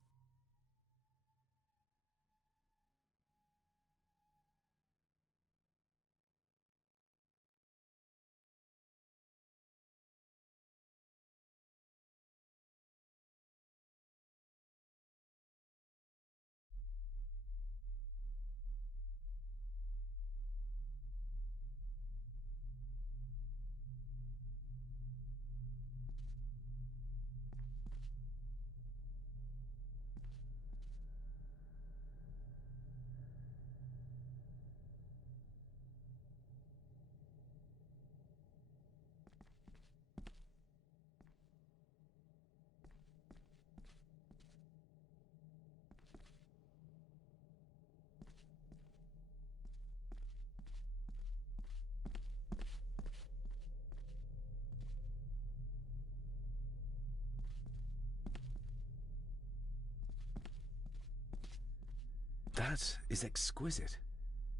That is exquisite.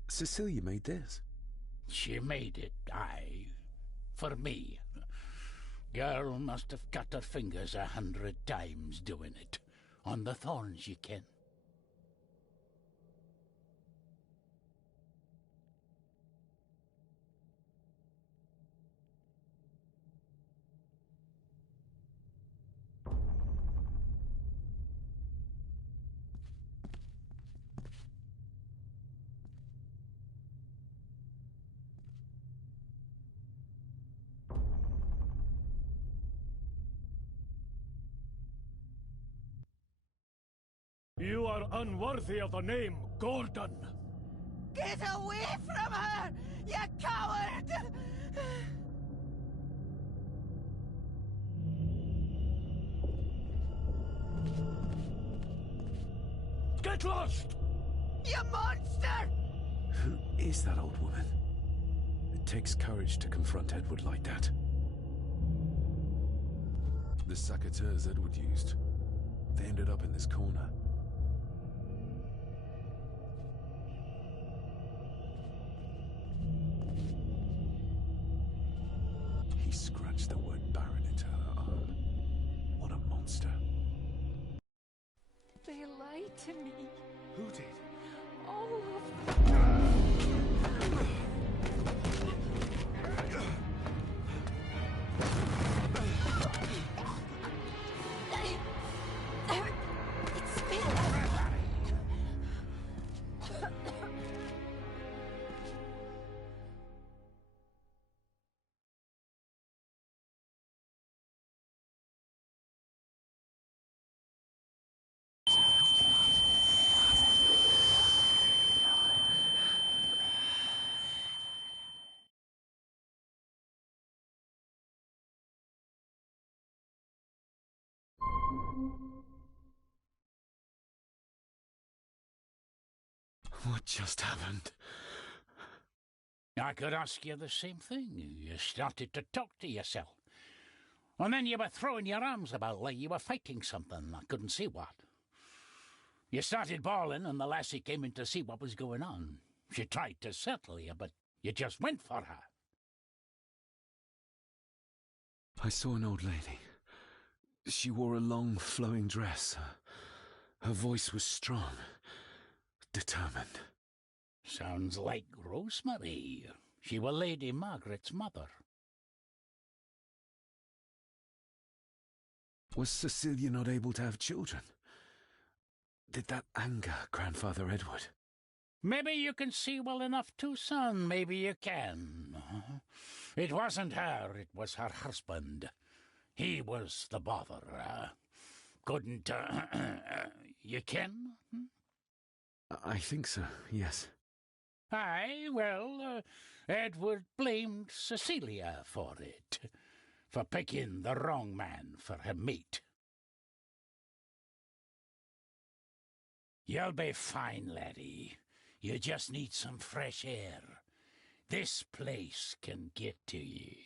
Cecilia made this. She made it, aye. For me. Girl must have cut her fingers 100 times doing it. On the thorns, ye ken. You are unworthy of the name Gordon. Get away from her, you coward! Get lost! You monster! Who is that old woman? It takes courage to confront Edward like that. The saboteur Edward used. They ended up in this corner. He scratched the word Baron into her arm. What a monster. They lied to me. Who did? All of them. It's me! What just happened? I could ask you the same thing. You started to talk to yourself. And then you were throwing your arms about like you were fighting something. I couldn't see what. You started bawling and the lassie came in to see what was going on. She tried to settle you, but you just went for her. I saw an old lady. She wore a long, flowing dress. Her voice was strong, determined. Sounds like Rosemary. She were Lady Margaret's mother. Was Cecilia not able to have children? Did that anger Grandfather Edward? Maybe you can see well enough too, son. Maybe you can. It wasn't her, it was her husband. He was the bother. Couldn't, you ken? I think so, yes. Aye, well, Edward blamed Cecilia for it. For picking the wrong man for her mate. You'll be fine, laddie. You just need some fresh air. This place can get to ye.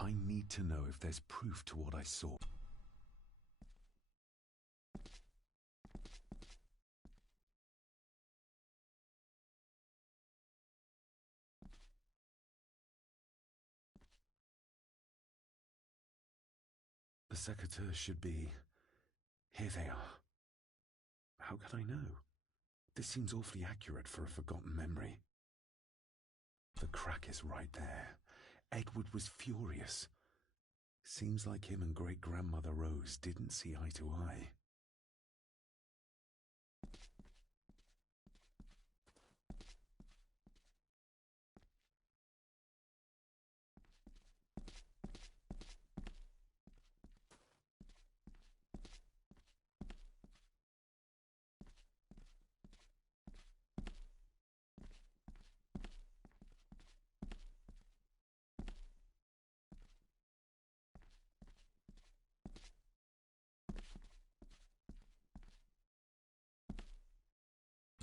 I need to know if there's proof to what I saw. The secateurs should be... Here they are. How could I know? This seems awfully accurate for a forgotten memory. The crack is right there. Edward was furious. Seems like him and great-grandmother Rose didn't see eye to eye.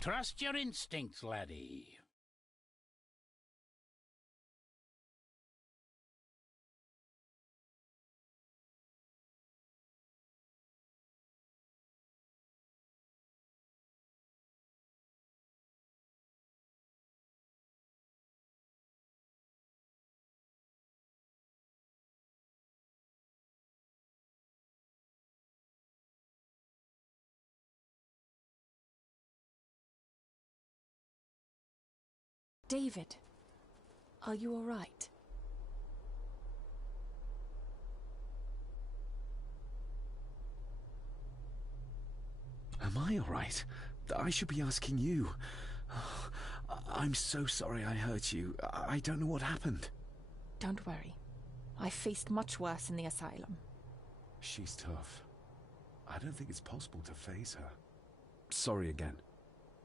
Trust your instincts, laddie. David, are you all right? Am I all right? I should be asking you. I'm so sorry I hurt you. I don't know what happened. Don't worry. I faced much worse in the asylum. She's tough. I don't think it's possible to face her. Sorry again.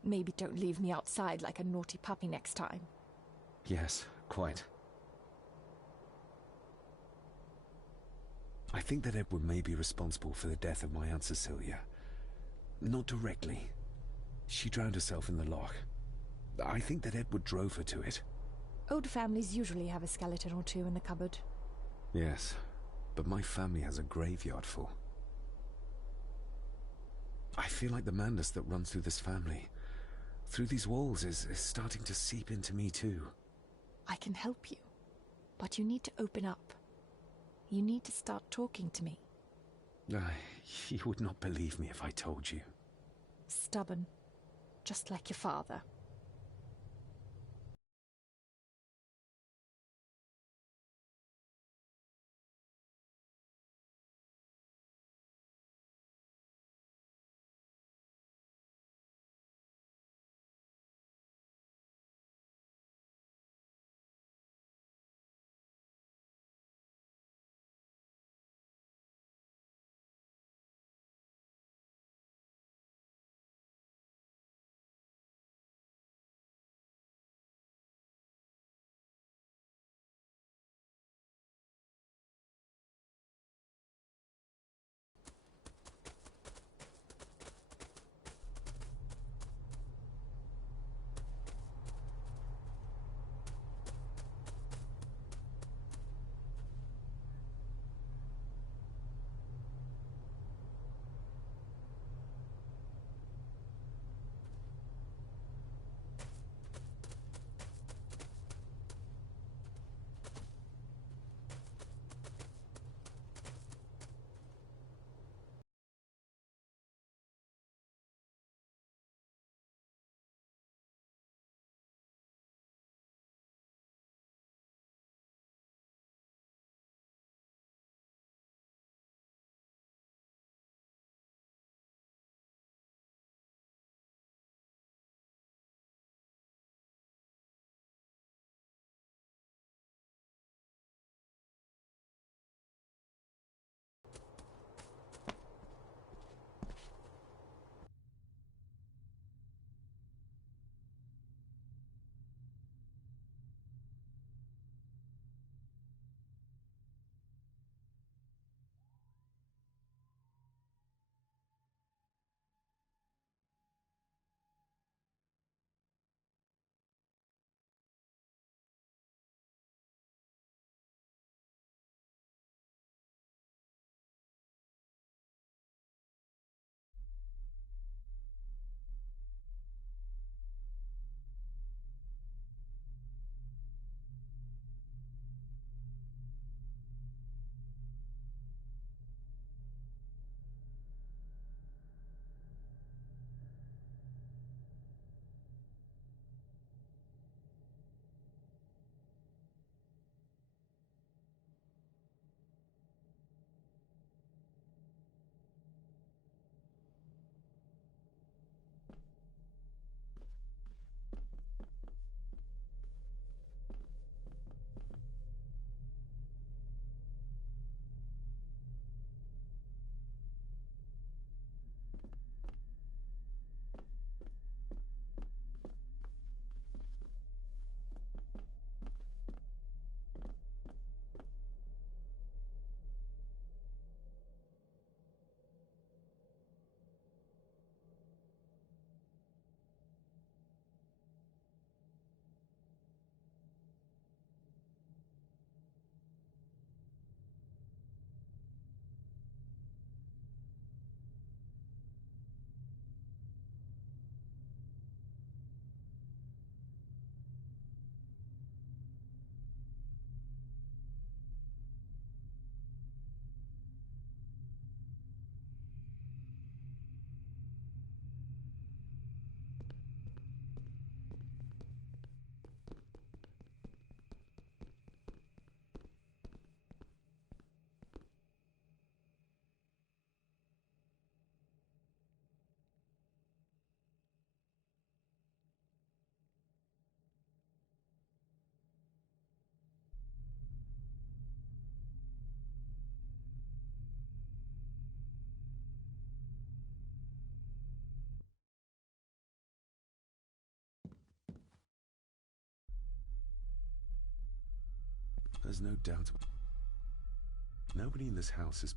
Maybe don't leave me outside like a naughty puppy next time. Yes, quite. I think that Edward may be responsible for the death of my Aunt Cecilia. Not directly. She drowned herself in the loch. I think that Edward drove her to it. Old families usually have a skeleton or two in the cupboard. Yes, but my family has a graveyard full. I feel like the madness that runs through this family, through these walls, is starting to seep into me too. I can help you, but you need to open up. You need to start talking to me. You would not believe me if I told you. Stubborn, just like your father. There's no doubt about it. Nobody in this house is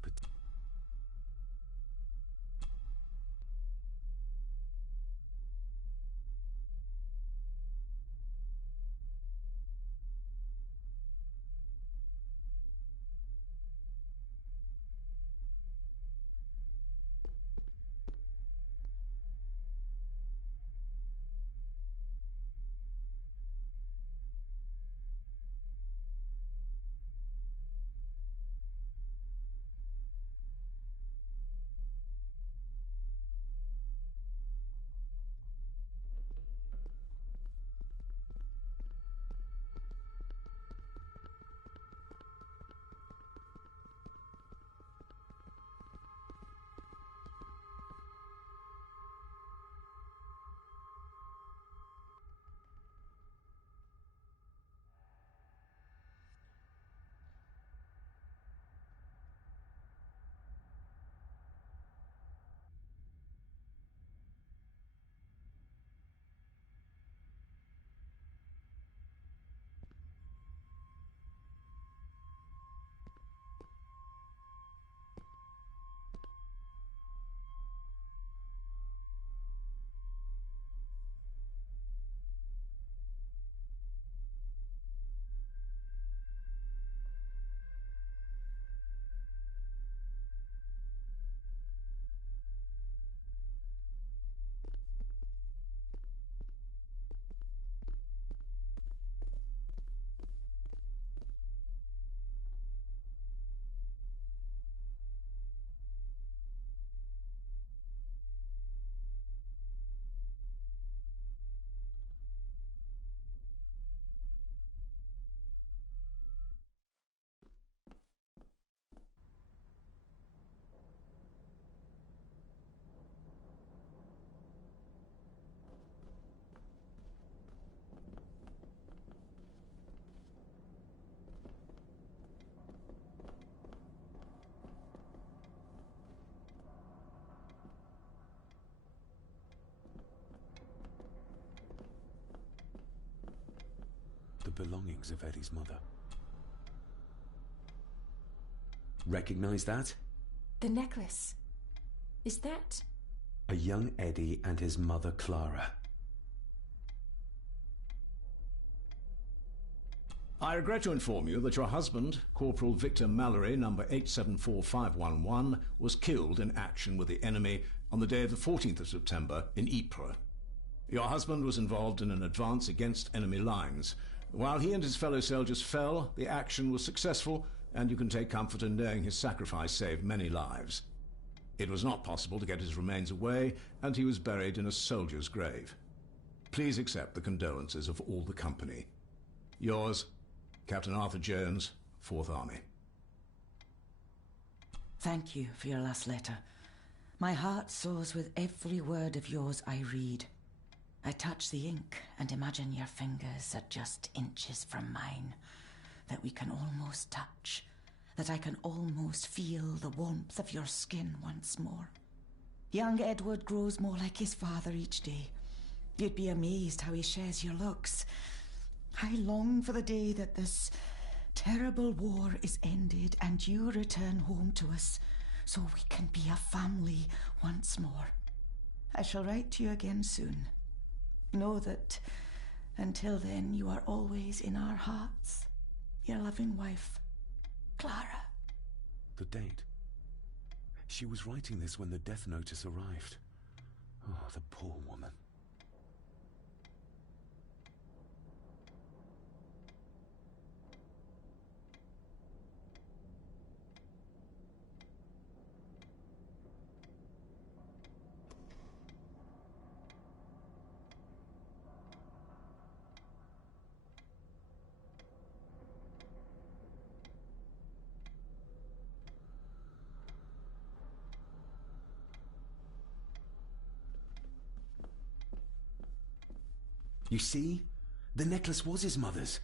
the belongings of Eddie's mother. Recognize that? The necklace. Is that... A young Eddie and his mother, Clara. I regret to inform you that your husband, Corporal Victor Mallory, number 874511, was killed in action with the enemy on the day of the 14th of September in Ypres. Your husband was involved in an advance against enemy lines. While he and his fellow soldiers fell, the action was successful, and you can take comfort in knowing his sacrifice saved many lives. It was not possible to get his remains away, and he was buried in a soldier's grave. Please accept the condolences of all the company. Yours, Captain Arthur Jones, 4th Army. Thank you for your last letter. My heart soars with every word of yours I read. I touch the ink and imagine your fingers are just inches from mine, that we can almost touch, that I can almost feel the warmth of your skin once more. Young Edward grows more like his father each day. You'd be amazed how he shares your looks. I long for the day that this terrible war is ended and you return home to us, so we can be a family once more. I shall write to you again soon. Know that until then you are always in our hearts. Your loving wife, Clara. The date. She was writing this when the death notice arrived. Oh, the poor woman. You see? The necklace was his mother's.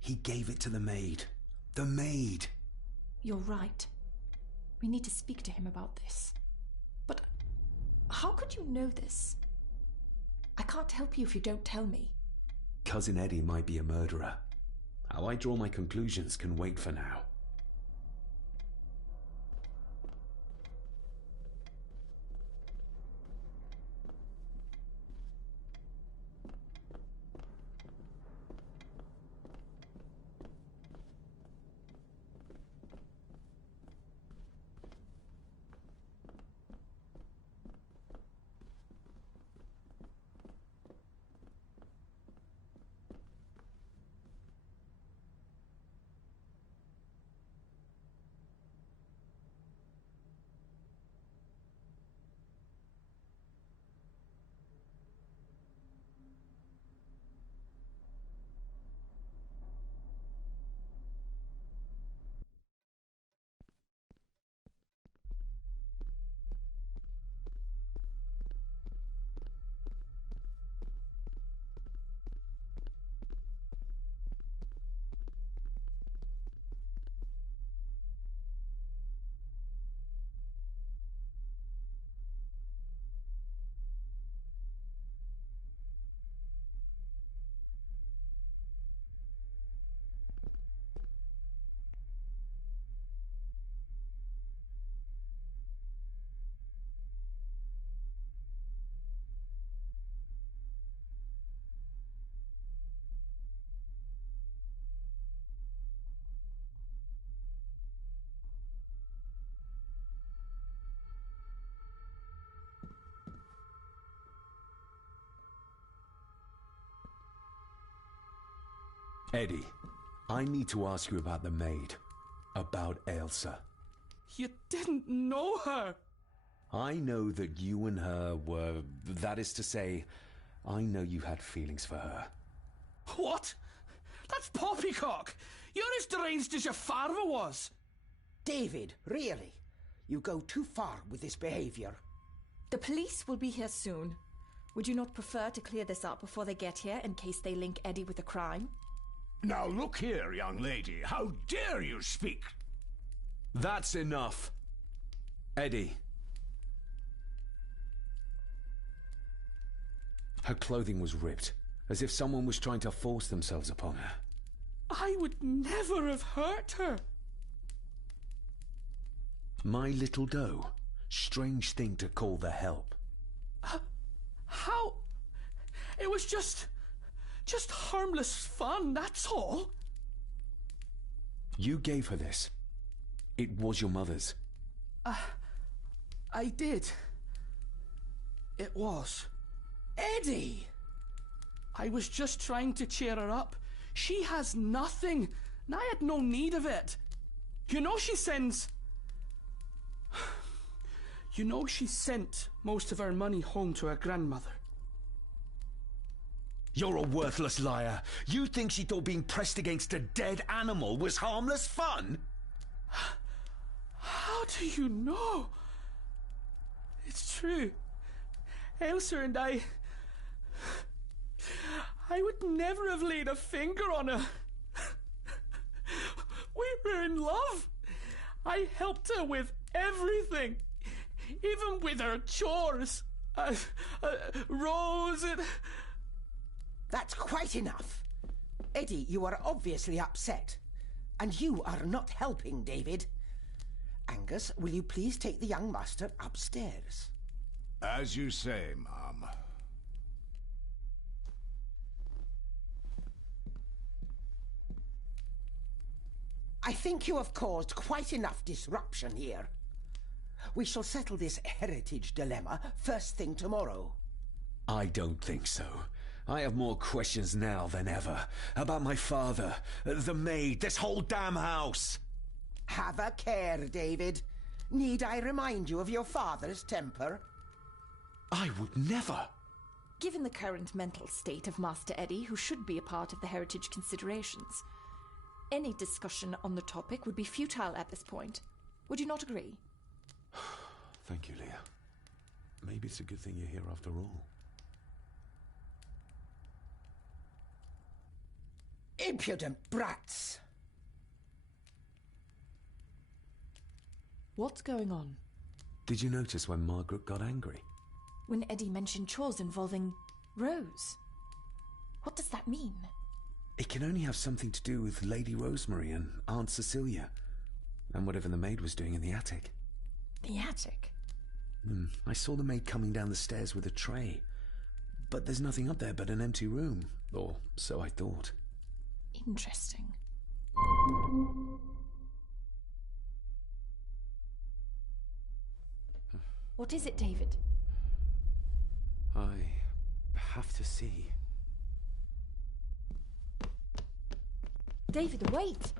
He gave it to the maid. The maid! You're right. We need to speak to him about this. But how could you know this? I can't help you if you don't tell me. Cousin Eddie might be a murderer. How I draw my conclusions can wait for now. Eddie, I need to ask you about the maid. About Elsa. You didn't know her! I know that you and her were... That is to say, I know you had feelings for her. What? That's poppycock! You're as deranged as your father was! David, really? You go too far with this behavior. The police will be here soon. Would you not prefer to clear this up before they get here in case they link Eddie with a crime? Now look here, young lady. How dare you speak? That's enough. Eddie. Her clothing was ripped, as if someone was trying to force themselves upon her. I would never have hurt her. My little doe. Strange thing to call the help. How? It was just harmless fun, that's all. You gave her this. It was your mother's. I did. It was. Eddie! I was just trying to cheer her up. She has nothing, and I had no need of it. You know she sends... You know she sent most of her money home to her grandmother. You're a worthless liar. You think she thought being pressed against a dead animal was harmless fun? How do you know? It's true. Elsa and I would never have laid a finger on her. We were in love. I helped her with everything. Even with her chores. Rose and... That's quite enough. Eddie, you are obviously upset. And you are not helping, David. Angus, will you please take the young master upstairs? As you say, Mom. I think you have caused quite enough disruption here. We shall settle this heritage dilemma first thing tomorrow. I don't think so. I have more questions now than ever. About my father, the maid, this whole damn house. Have a care, David. Need I remind you of your father's temper? I would never. Given the current mental state of Master Eddie, who should be a part of the heritage considerations, any discussion on the topic would be futile at this point. Would you not agree? Thank you, Leah. Maybe it's a good thing you're here after all. Impudent brats! What's going on? Did you notice when Margaret got angry? When Eddie mentioned chores involving Rose. What does that mean? It can only have something to do with Lady Rosemary and Aunt Cecilia, and whatever the maid was doing in the attic. The attic? I saw the maid coming down the stairs with a tray, but there's nothing up there but an empty room, or so I thought. Interesting. What is it, David? I have to see. David, wait!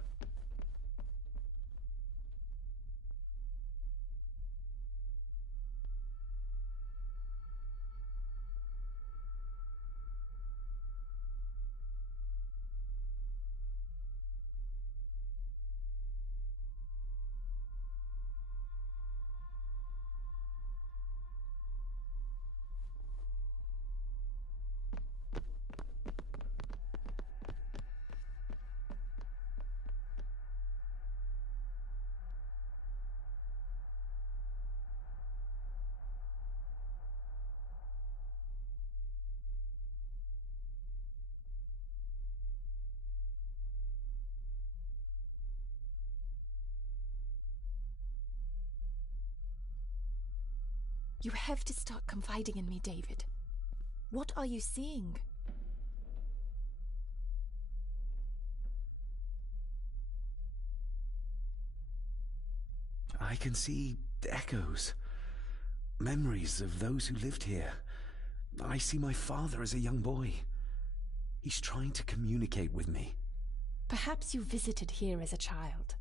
You have to start confiding in me, David. What are you seeing? I can see echoes, memories of those who lived here. I see my father as a young boy. He's trying to communicate with me. Perhaps you visited here as a child.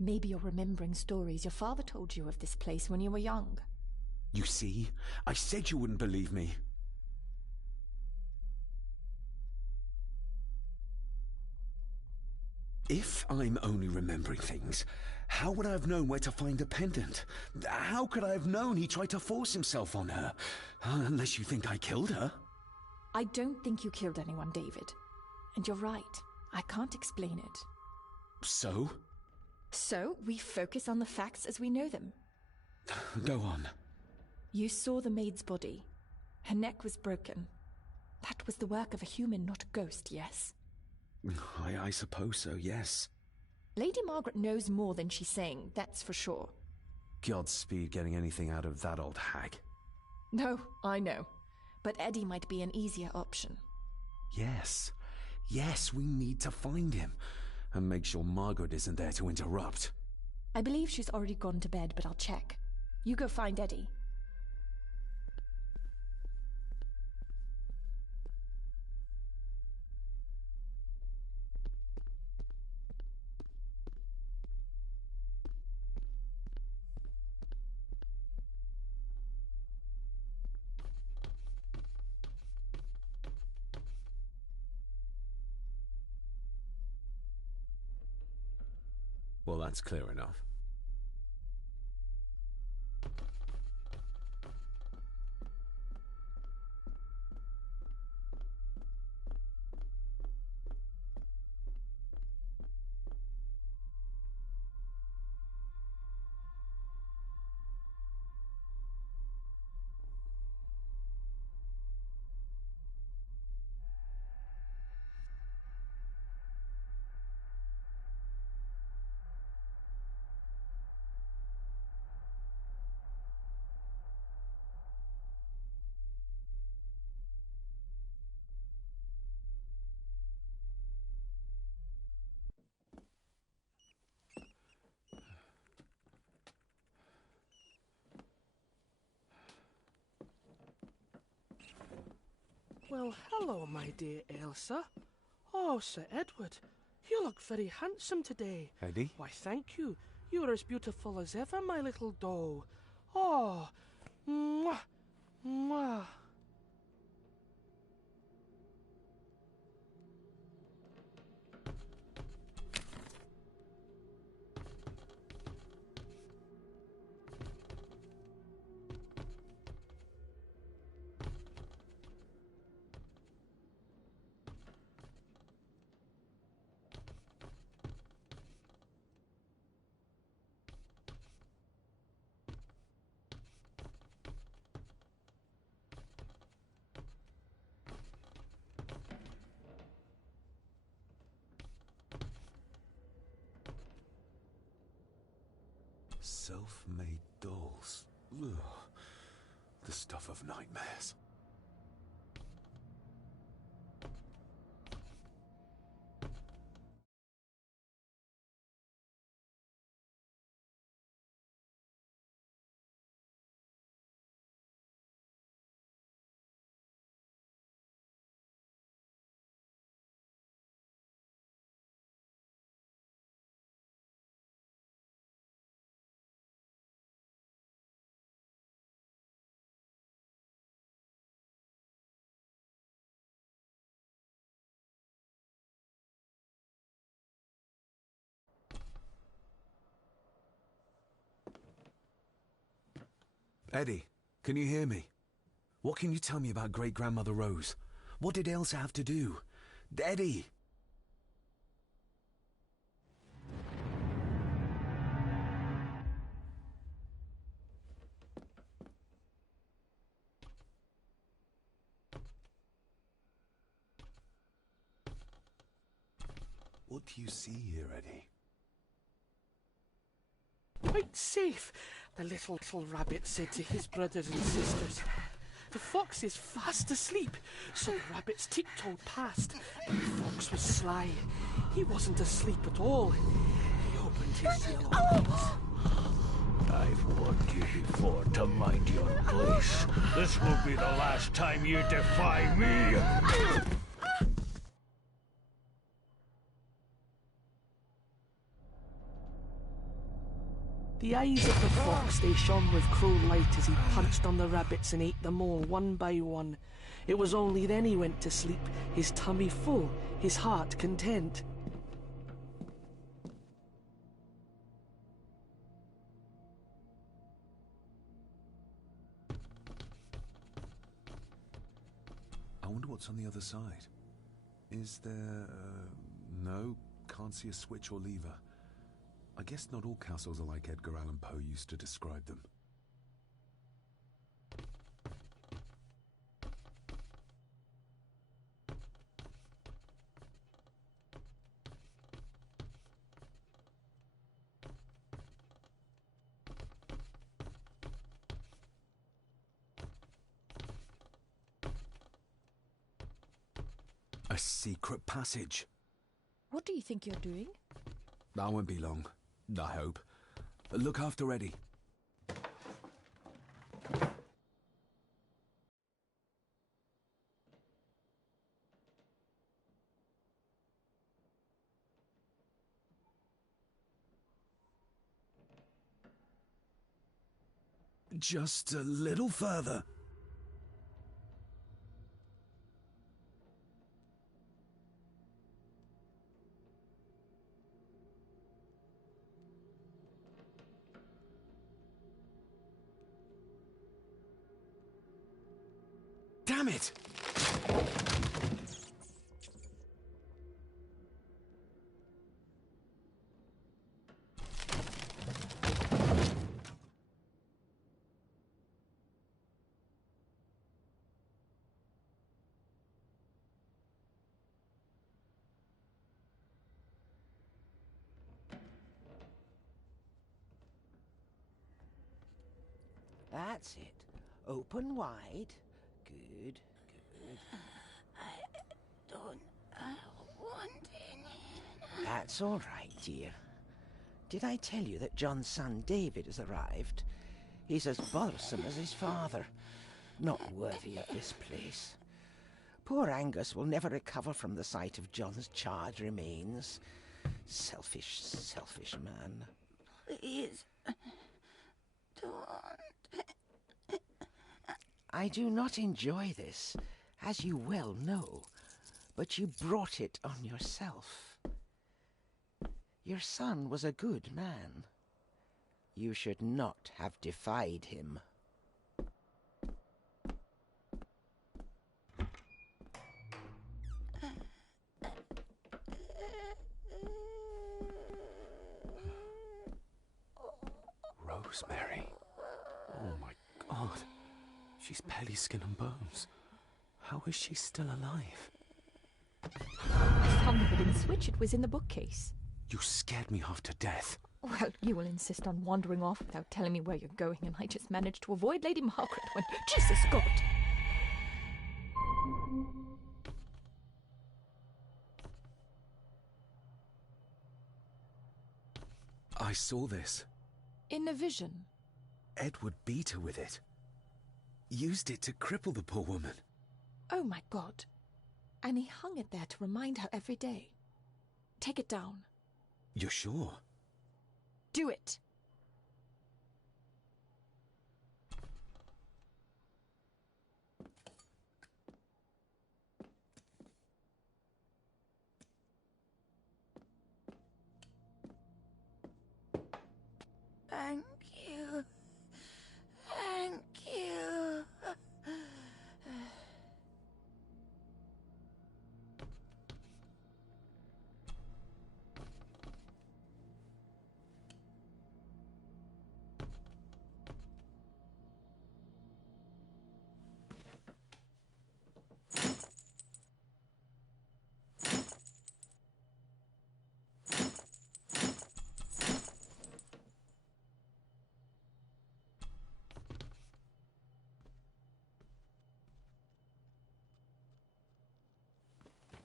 Maybe you're remembering stories your father told you of this place when you were young. You see? I said you wouldn't believe me. If I'm only remembering things, how would I have known where to find a pendant? How could I have known he tried to force himself on her? Unless you think I killed her. I don't think you killed anyone, David. And you're right. I can't explain it. So? So, we focus on the facts as we know them. Go on. You saw the maid's body. Her neck was broken. That was the work of a human, not a ghost, yes? I suppose so, yes. Lady Margaret knows more than she's saying, that's for sure. Godspeed getting anything out of that old hag. No, I know. But Eddie might be an easier option. Yes. Yes, we need to find him. And make sure Margaret isn't there to interrupt. I believe she's already gone to bed, but I'll check. You go find Eddie. Well, that's clear enough. Well, hello, my dear Elsa. Oh, Sir Edward, you look very handsome today. Eddie? Why, thank you. You're as beautiful as ever, my little doll. Oh, mwah, mwah. Self-made dolls. Ugh. The stuff of nightmares. Eddie, can you hear me? What can you tell me about Great-Grandmother Rose? What did Elsa have to do? Eddie! What do you see here, Eddie? Quite safe, the little rabbit said to his brothers and sisters. The fox is fast asleep, so the rabbits tiptoed past, and the fox was sly. He wasn't asleep at all. He opened his yellow eyes. I've warned you before to mind your place. This will be the last time you defy me. The eyes of the fox, they shone with cruel light as he punched on the rabbits and ate them all one by one. It was only then he went to sleep, his tummy full, his heart content. I wonder what's on the other side. Is there... no, can't see a switch or lever. I guess not all castles are like Edgar Allan Poe used to describe them. A secret passage. What do you think you're doing? That won't be long, I hope. Look after Eddie. Just a little further. Damn it! That's it. Open wide. Good. I don't want any. That's all right, dear. Did I tell you that John's son David has arrived? He's as bothersome as his father. Not worthy of this place. Poor Angus will never recover from the sight of John's charred remains. Selfish, selfish man. Please, don't. I do not enjoy this, as you well know, but you brought it on yourself. Your son was a good man. You should not have defied him. Rosemary. Oh my God. She's barely skin and bones. How is she still alive? I found the hidden switch. It was in the bookcase. You scared me half to death. Well, you will insist on wandering off without telling me where you're going, and I just managed to avoid Lady Margaret when... Jesus God! I saw this. In a vision? Edward beat her with it. Used it to cripple the poor woman. Oh my God. And he hung it there to remind her every day. Take it down. You're sure? Do it. Thank you. Thank you.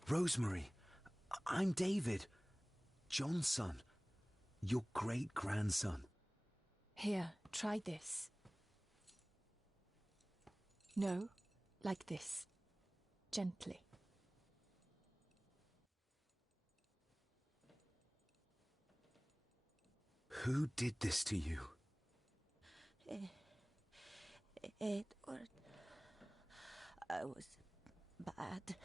Rosemary, I'm David, John's son, your great-grandson. Here, try this. No, like this. Gently. Who did this to you? Edward. I was bad.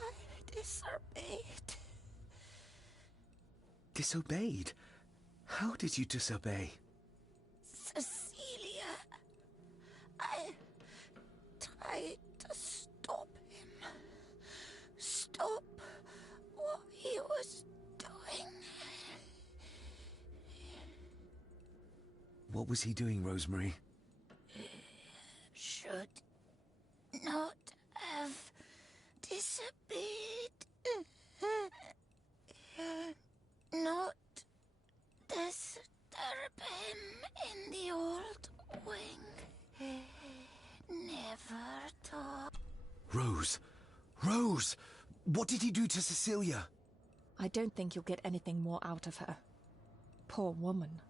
I disobeyed. Disobeyed? How did you disobey? Cecilia. I tried to stop him. Stop what he was doing. What was he doing, Rosemary? Should not have disobeyed. Not disturb him in the old wing. Never talk. Rose! Rose! What did he do to Cecilia? I don't think you'll get anything more out of her. Poor woman.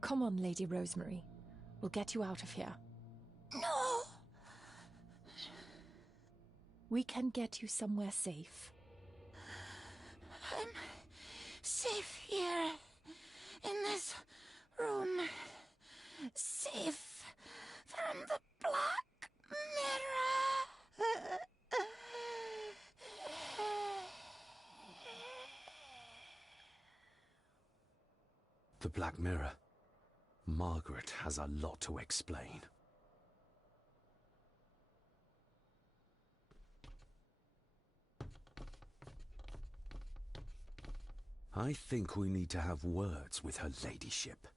Come on, Lady Rosemary. We'll get you out of here. No! We can get you somewhere safe. I'm safe here, in this room. Safe from the Black Mirror. The Black Mirror. Margaret has a lot to explain. I think we need to have words with her ladyship.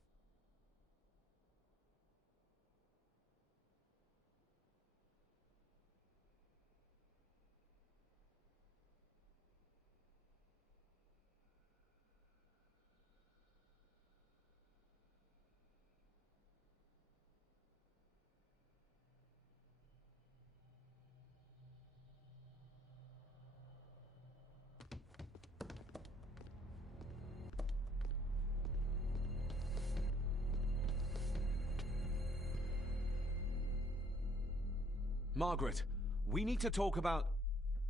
Margaret, we need to talk about...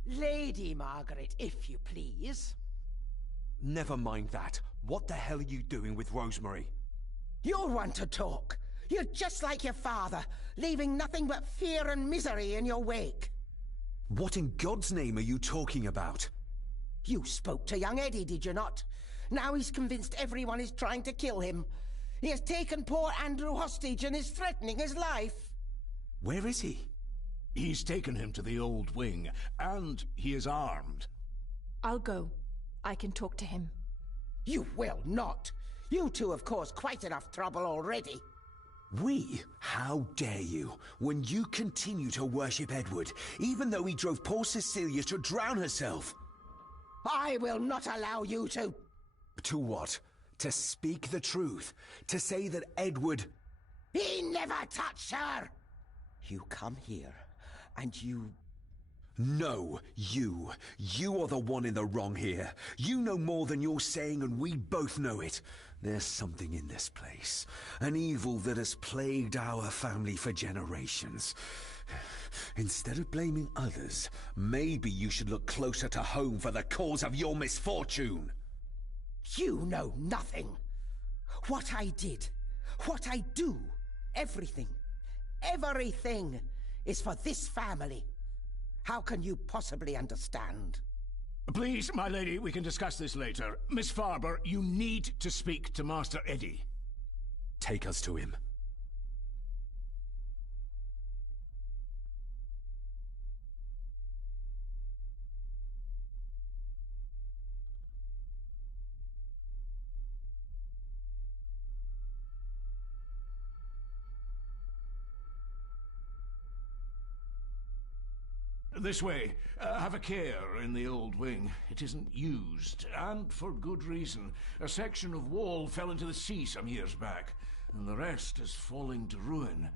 Lady Margaret, if you please. Never mind that. What the hell are you doing with Rosemary? You'll want to talk. You're just like your father, leaving nothing but fear and misery in your wake. What in God's name are you talking about? You spoke to young Eddie, did you not? Now he's convinced everyone is trying to kill him. He has taken poor Andrew hostage and is threatening his life. Where is he? He's taken him to the old wing, and he is armed. I'll go. I can talk to him. You will not. You two have caused quite enough trouble already. We? How dare you? When you continue to worship Edward, even though he drove poor Cecilia to drown herself. I will not allow you to... To what? To speak the truth? To say that Edward... He never touched her! You come here, and you... No, you. You are the one in the wrong here. You know more than you're saying, and we both know it. There's something in this place. An evil that has plagued our family for generations. Instead of blaming others, maybe you should look closer to home for the cause of your misfortune. You know nothing. What I did, what I do, everything is for this family. How can you possibly understand? Please, my lady, we can discuss this later. Miss Farber, you need to speak to Master Eddie. Take us to him. This way. Have a care in the old wing. It isn't used, and for good reason. A section of wall fell into the sea some years back, and the rest is falling to ruin.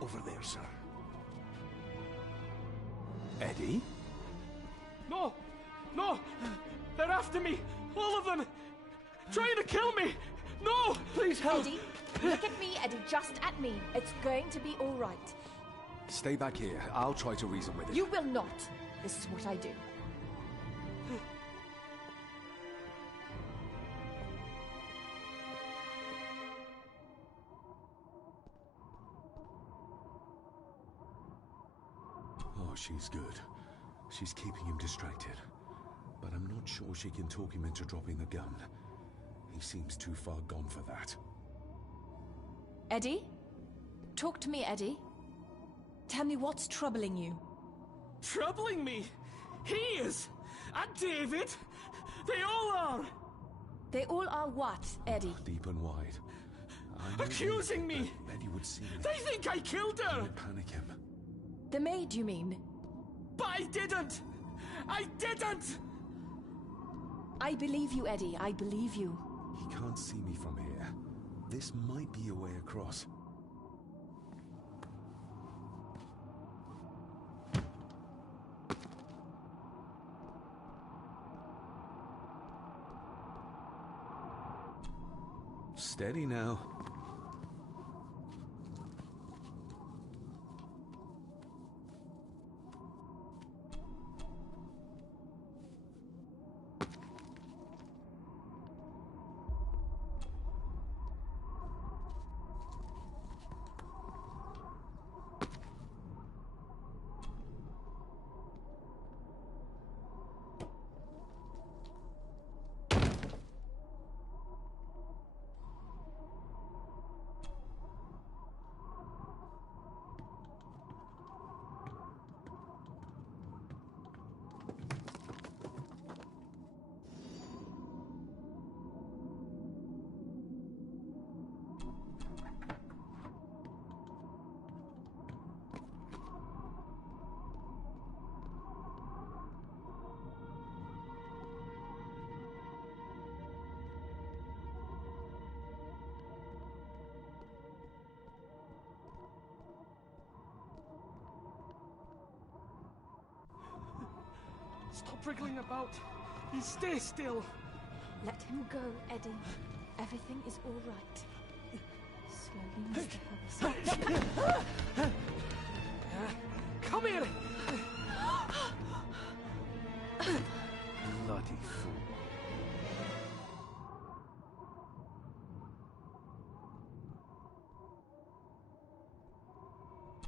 Over there, sir. Eddie? No! No! They're after me! All of them! Trying to kill me! No! Please help! Eddie, look at me, Eddie, just at me. It's going to be all right. Stay back here. I'll try to reason with it. You will not. This is what I do. Oh, she's good. She's keeping him distracted. But I'm not sure she can talk him into dropping the gun. He seems too far gone for that. Eddie? Talk to me, Eddie. Tell me what's troubling you. Troubling me? He is! And David! They all are! They all are what, Eddie? Deep and wide. Accusing me! Eddie would see me. They think I killed her! I'd panic him. The maid, you mean? But I didn't! I didn't! I believe you, Eddie. I believe you. He can't see me from here. This might be a way across. Steady now. Stop wriggling about. You stay still. Let him go, Eddie. Everything is all right. Slowly, Mr. Herbison. Come here! Bloody fool.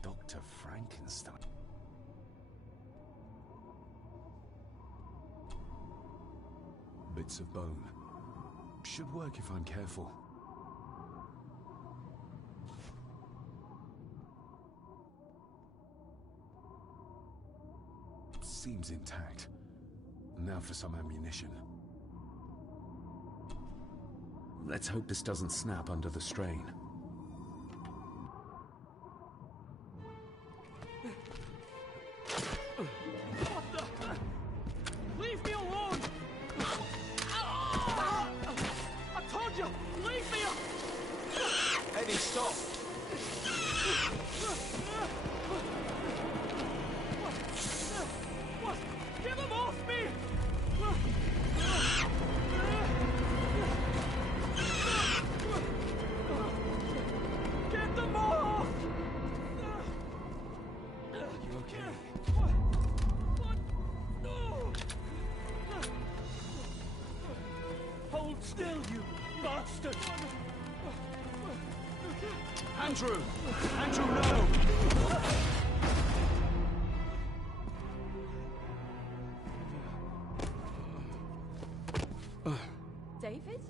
Dr. Frankenstein. Bits of bone. Should work if I'm careful. Seems intact. Now for some ammunition. Let's hope this doesn't snap under the strain. What the? Leave me alone! I told you, leave me alone! Eddie, stop! What? Get them off me! Get them off! You okay? What? No! Hold still, you bastard! Andrew! Andrew, no! David? David?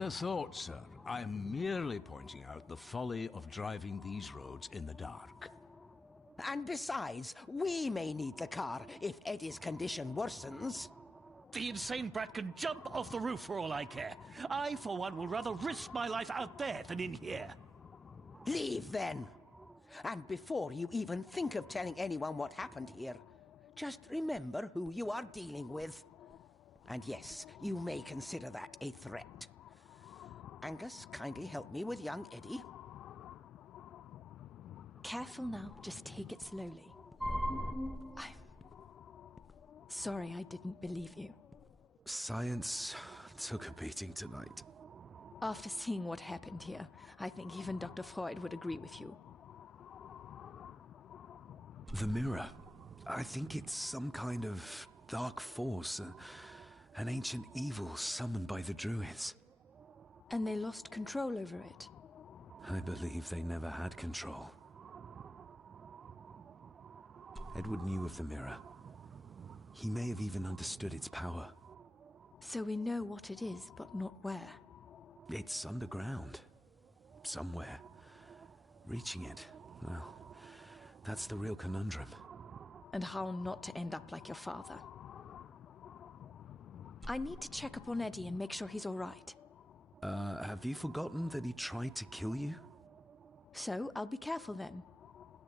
A thought, sir. I'm merely pointing out the folly of driving these roads in the dark. And besides, we may need the car if Eddie's condition worsens. The insane brat can jump off the roof for all I care. I, for one, will rather risk my life out there than in here. Leave, then. And before you even think of telling anyone what happened here, just remember who you are dealing with. And yes, you may consider that a threat. Angus, kindly help me with young Eddie. Careful now, just take it slowly. I'm sorry I didn't believe you. Science took a beating tonight. After seeing what happened here, I think even Dr. Freud would agree with you. The mirror. I think it's some kind of dark force, an ancient evil summoned by the druids. And they lost control over it. I believe they never had control. Edward knew of the mirror. He may have even understood its power. So we know what it is, but not where. It's underground. Somewhere. Reaching it, well, that's the real conundrum. And how not to end up like your father. I need to check up on Eddie and make sure he's all right. Have you forgotten that he tried to kill you? So, I'll be careful then.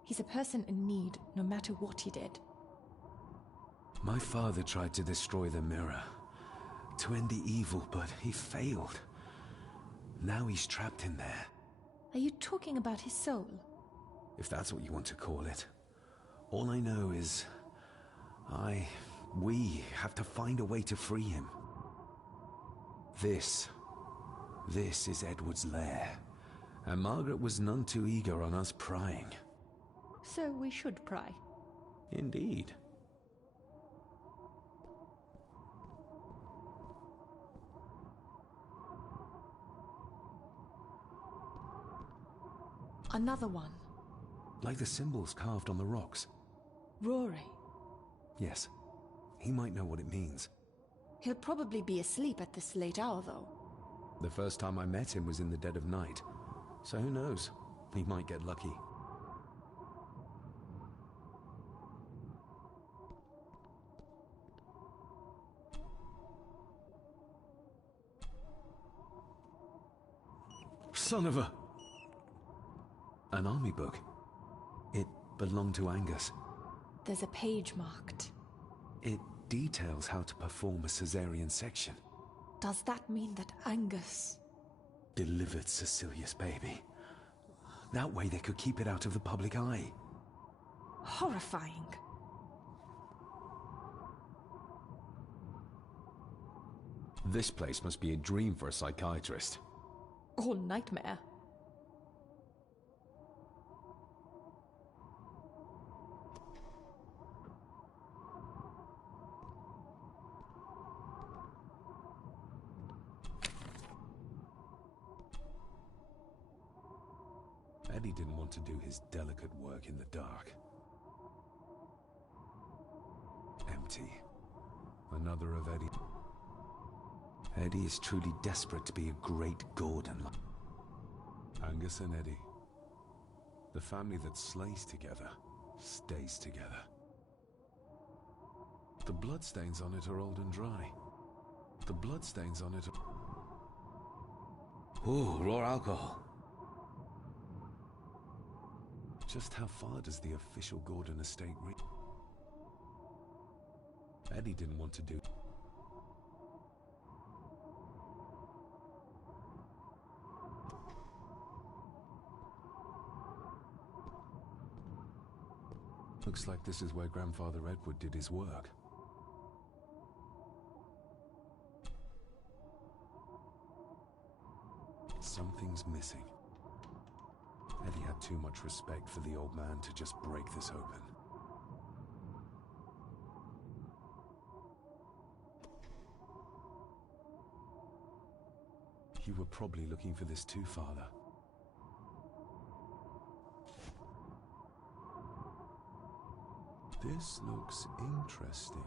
He's a person in need, no matter what he did. My father tried to destroy the mirror, to end the evil, but he failed. Now he's trapped in there. Are you talking about his soul? If that's what you want to call it. All I know is I We have to find a way to free him. This is Edward's lair, and Margaret was none too eager on us prying. So we should pry. Indeed. Another one. Like the symbols carved on the rocks. Rory. Yes. He might know what it means. He'll probably be asleep at this late hour, though. The first time I met him was in the dead of night. So who knows? He might get lucky. Son of a... An army book. It belonged to Angus. There's a page marked. It details how to perform a cesarean section. Does that mean that Angus... delivered Cecilia's baby? That way they could keep it out of the public eye. Horrifying. This place must be a dream for a psychiatrist. Or nightmare. Eddie didn't want to do his delicate work in the dark. Empty. Another of Eddie. Eddie is truly desperate to be a great Gordon. Angus and Eddie. The family that slays together, stays together. The bloodstains on it are old and dry. The bloodstains on it are... Ooh, raw alcohol. Just how far does the official Gordon estate reach? Eddie didn't want to do... Looks like this is where Grandfather Edward did his work. Something's missing. Eddie had too much respect for the old man to just break this open. You were probably looking for this too, Father. This looks interesting.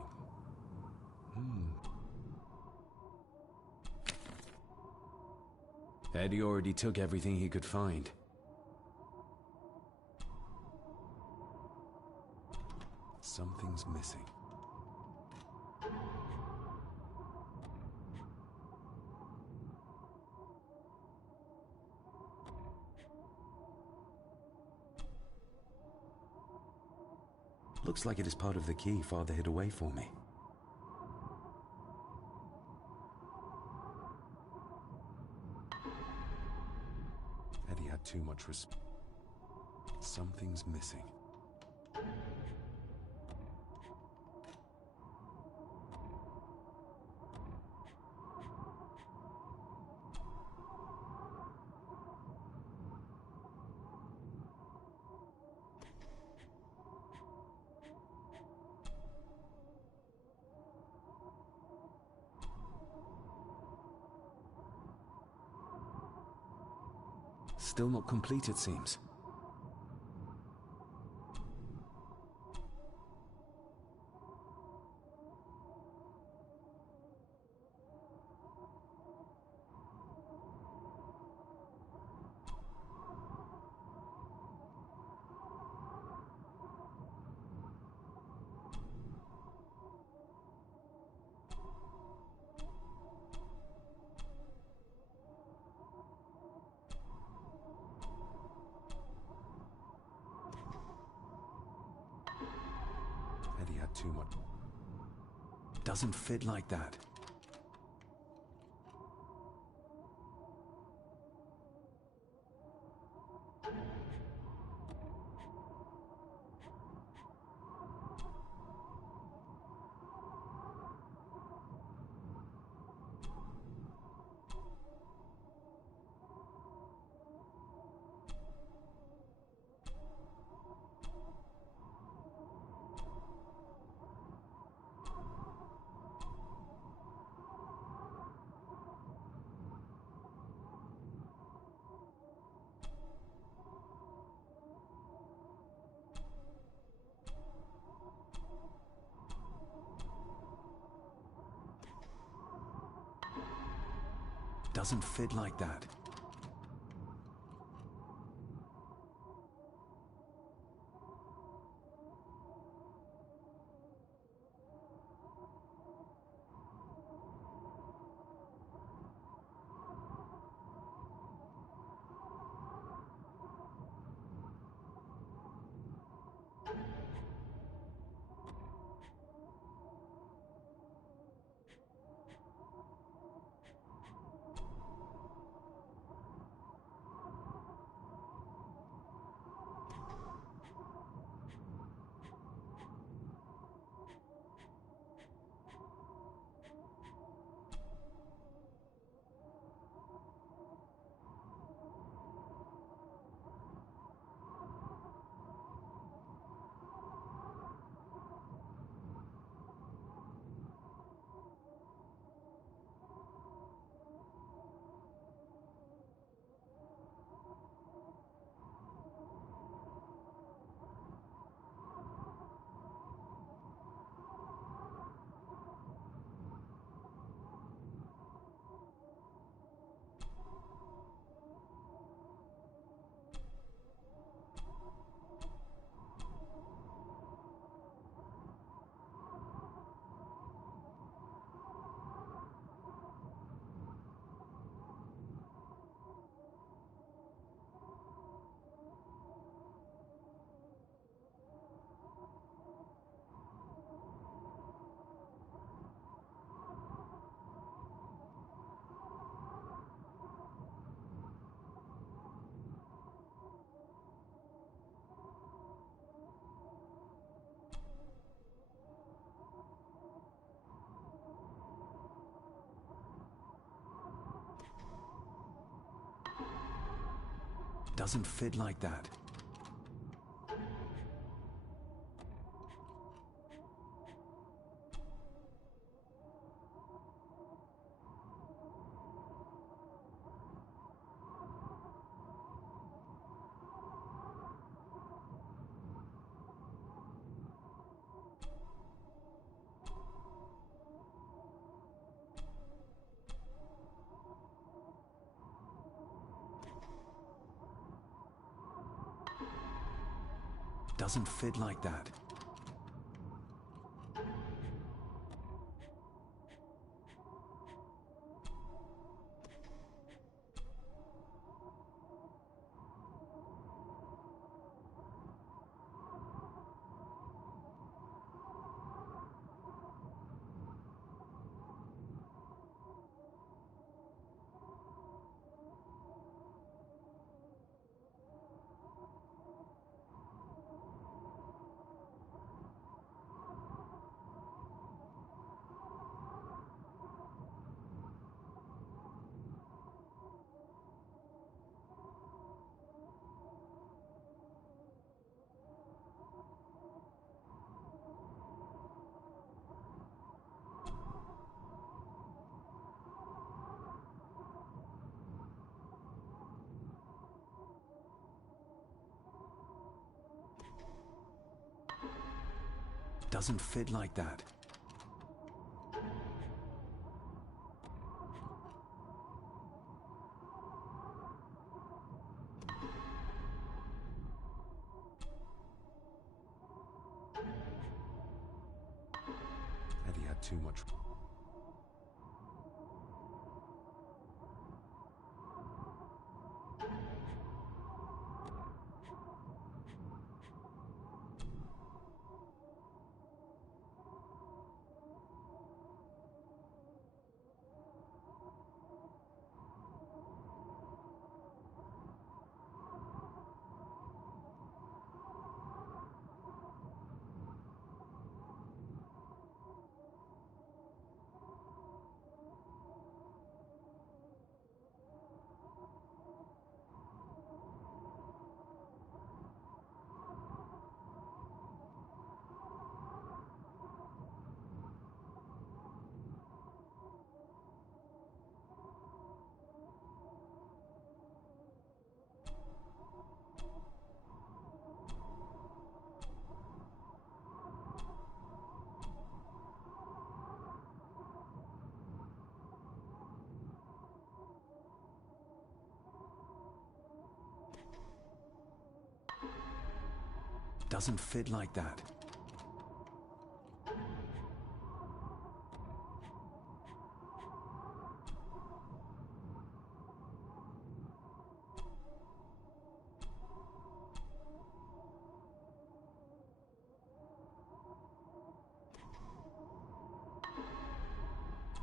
Eddie already took everything he could find. Something's missing. Looks like it is part of the key Father hid away for me. Eddie had too much respect. Something's missing. Still not complete, it seems. Eddie had too much. Doesn't fit like that. Doesn't fit like that. Doesn't fit like that. Doesn't fit like that. Doesn't fit like that. Eddie had too much. Doesn't fit like that.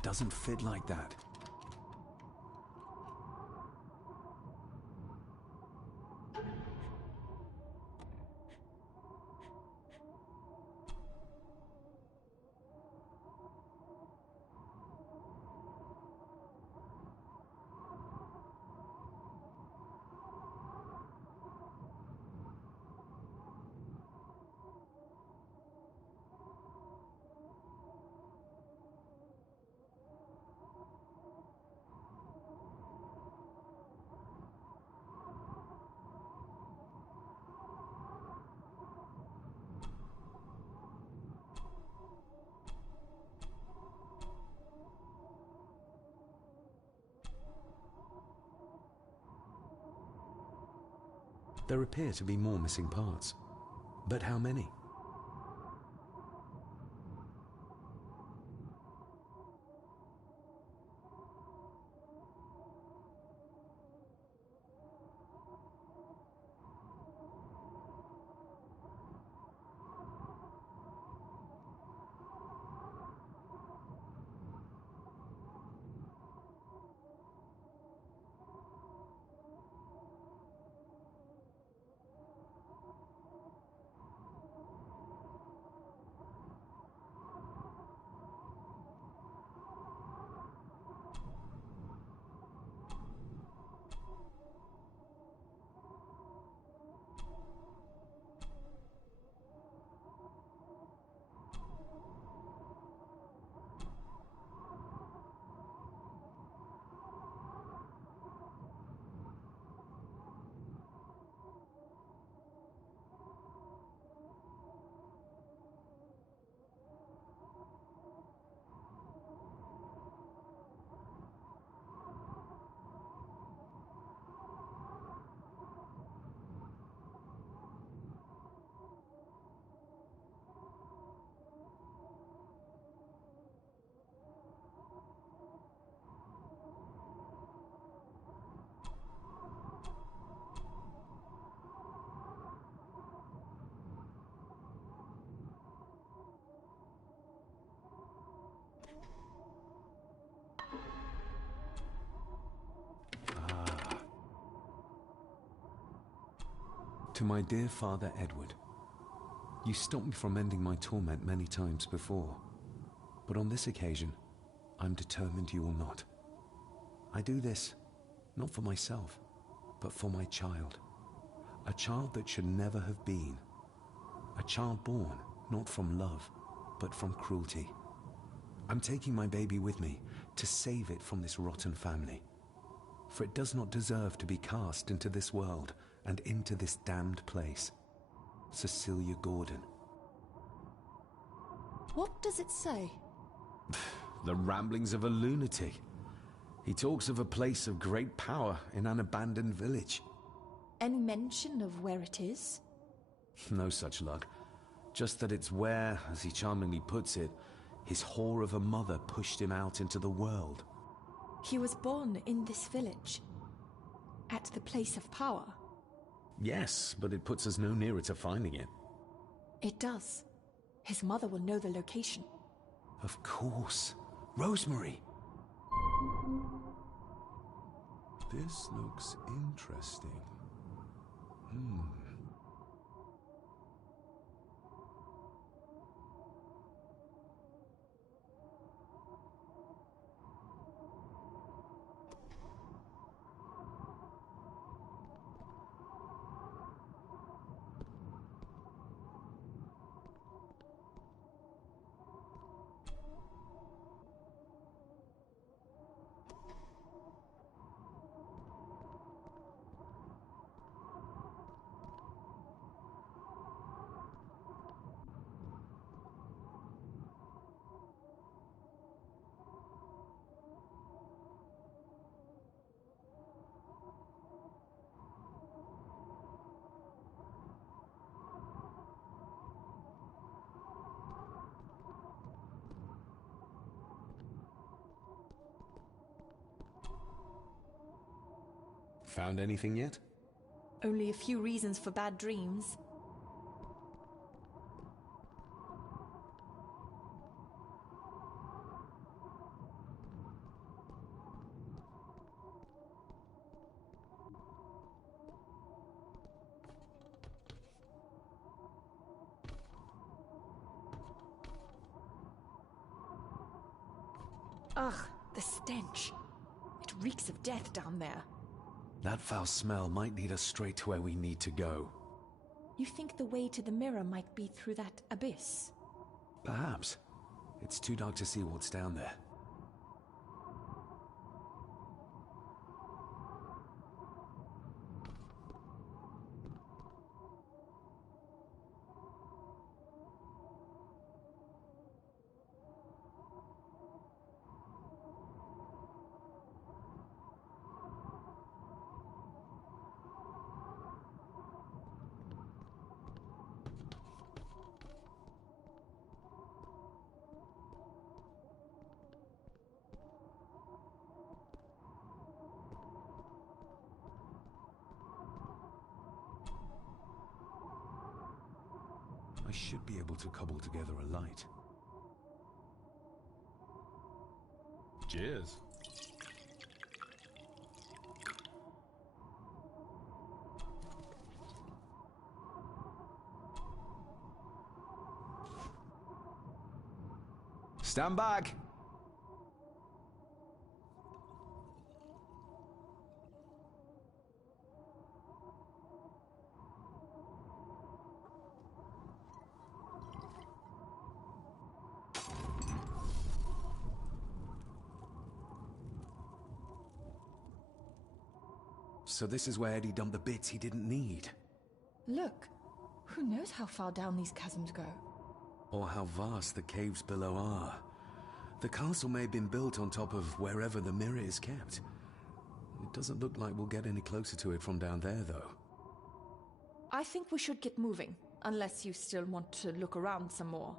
Doesn't fit like that. There appear to be more missing parts. But how many? To my dear Father Edward, you stopped me from ending my torment many times before, but on this occasion, I'm determined you will not. I do this, not for myself, but for my child. A child that should never have been. A child born, not from love, but from cruelty. I'm taking my baby with me to save it from this rotten family. For it does not deserve to be cast into this world and into this damned place. Cecilia Gordon. What does it say? The ramblings of a lunatic. He talks of a place of great power in an abandoned village. Any mention of where it is? No such luck. Just that it's where, as he charmingly puts it, his whore of a mother pushed him out into the world. He was born in this village, at the place of power. Yes, but it puts us no nearer to finding it. It does. His mother will know the location. Of course. Rosemary! This looks interesting. Found anything yet? Only a few reasons for bad dreams. Ugh, the stench. It reeks of death down there. That foul smell might lead us straight to where we need to go. You think the way to the mirror might be through that abyss? Perhaps. It's too dark to see what's down there. I should be able to cobble together a light. Cheers. Stand back! So this is where Eddie dumped the bits he didn't need. Look, who knows how far down these chasms go? Or how vast the caves below are. The castle may have been built on top of wherever the mirror is kept. It doesn't look like we'll get any closer to it from down there, though. I think we should get moving, unless you still want to look around some more.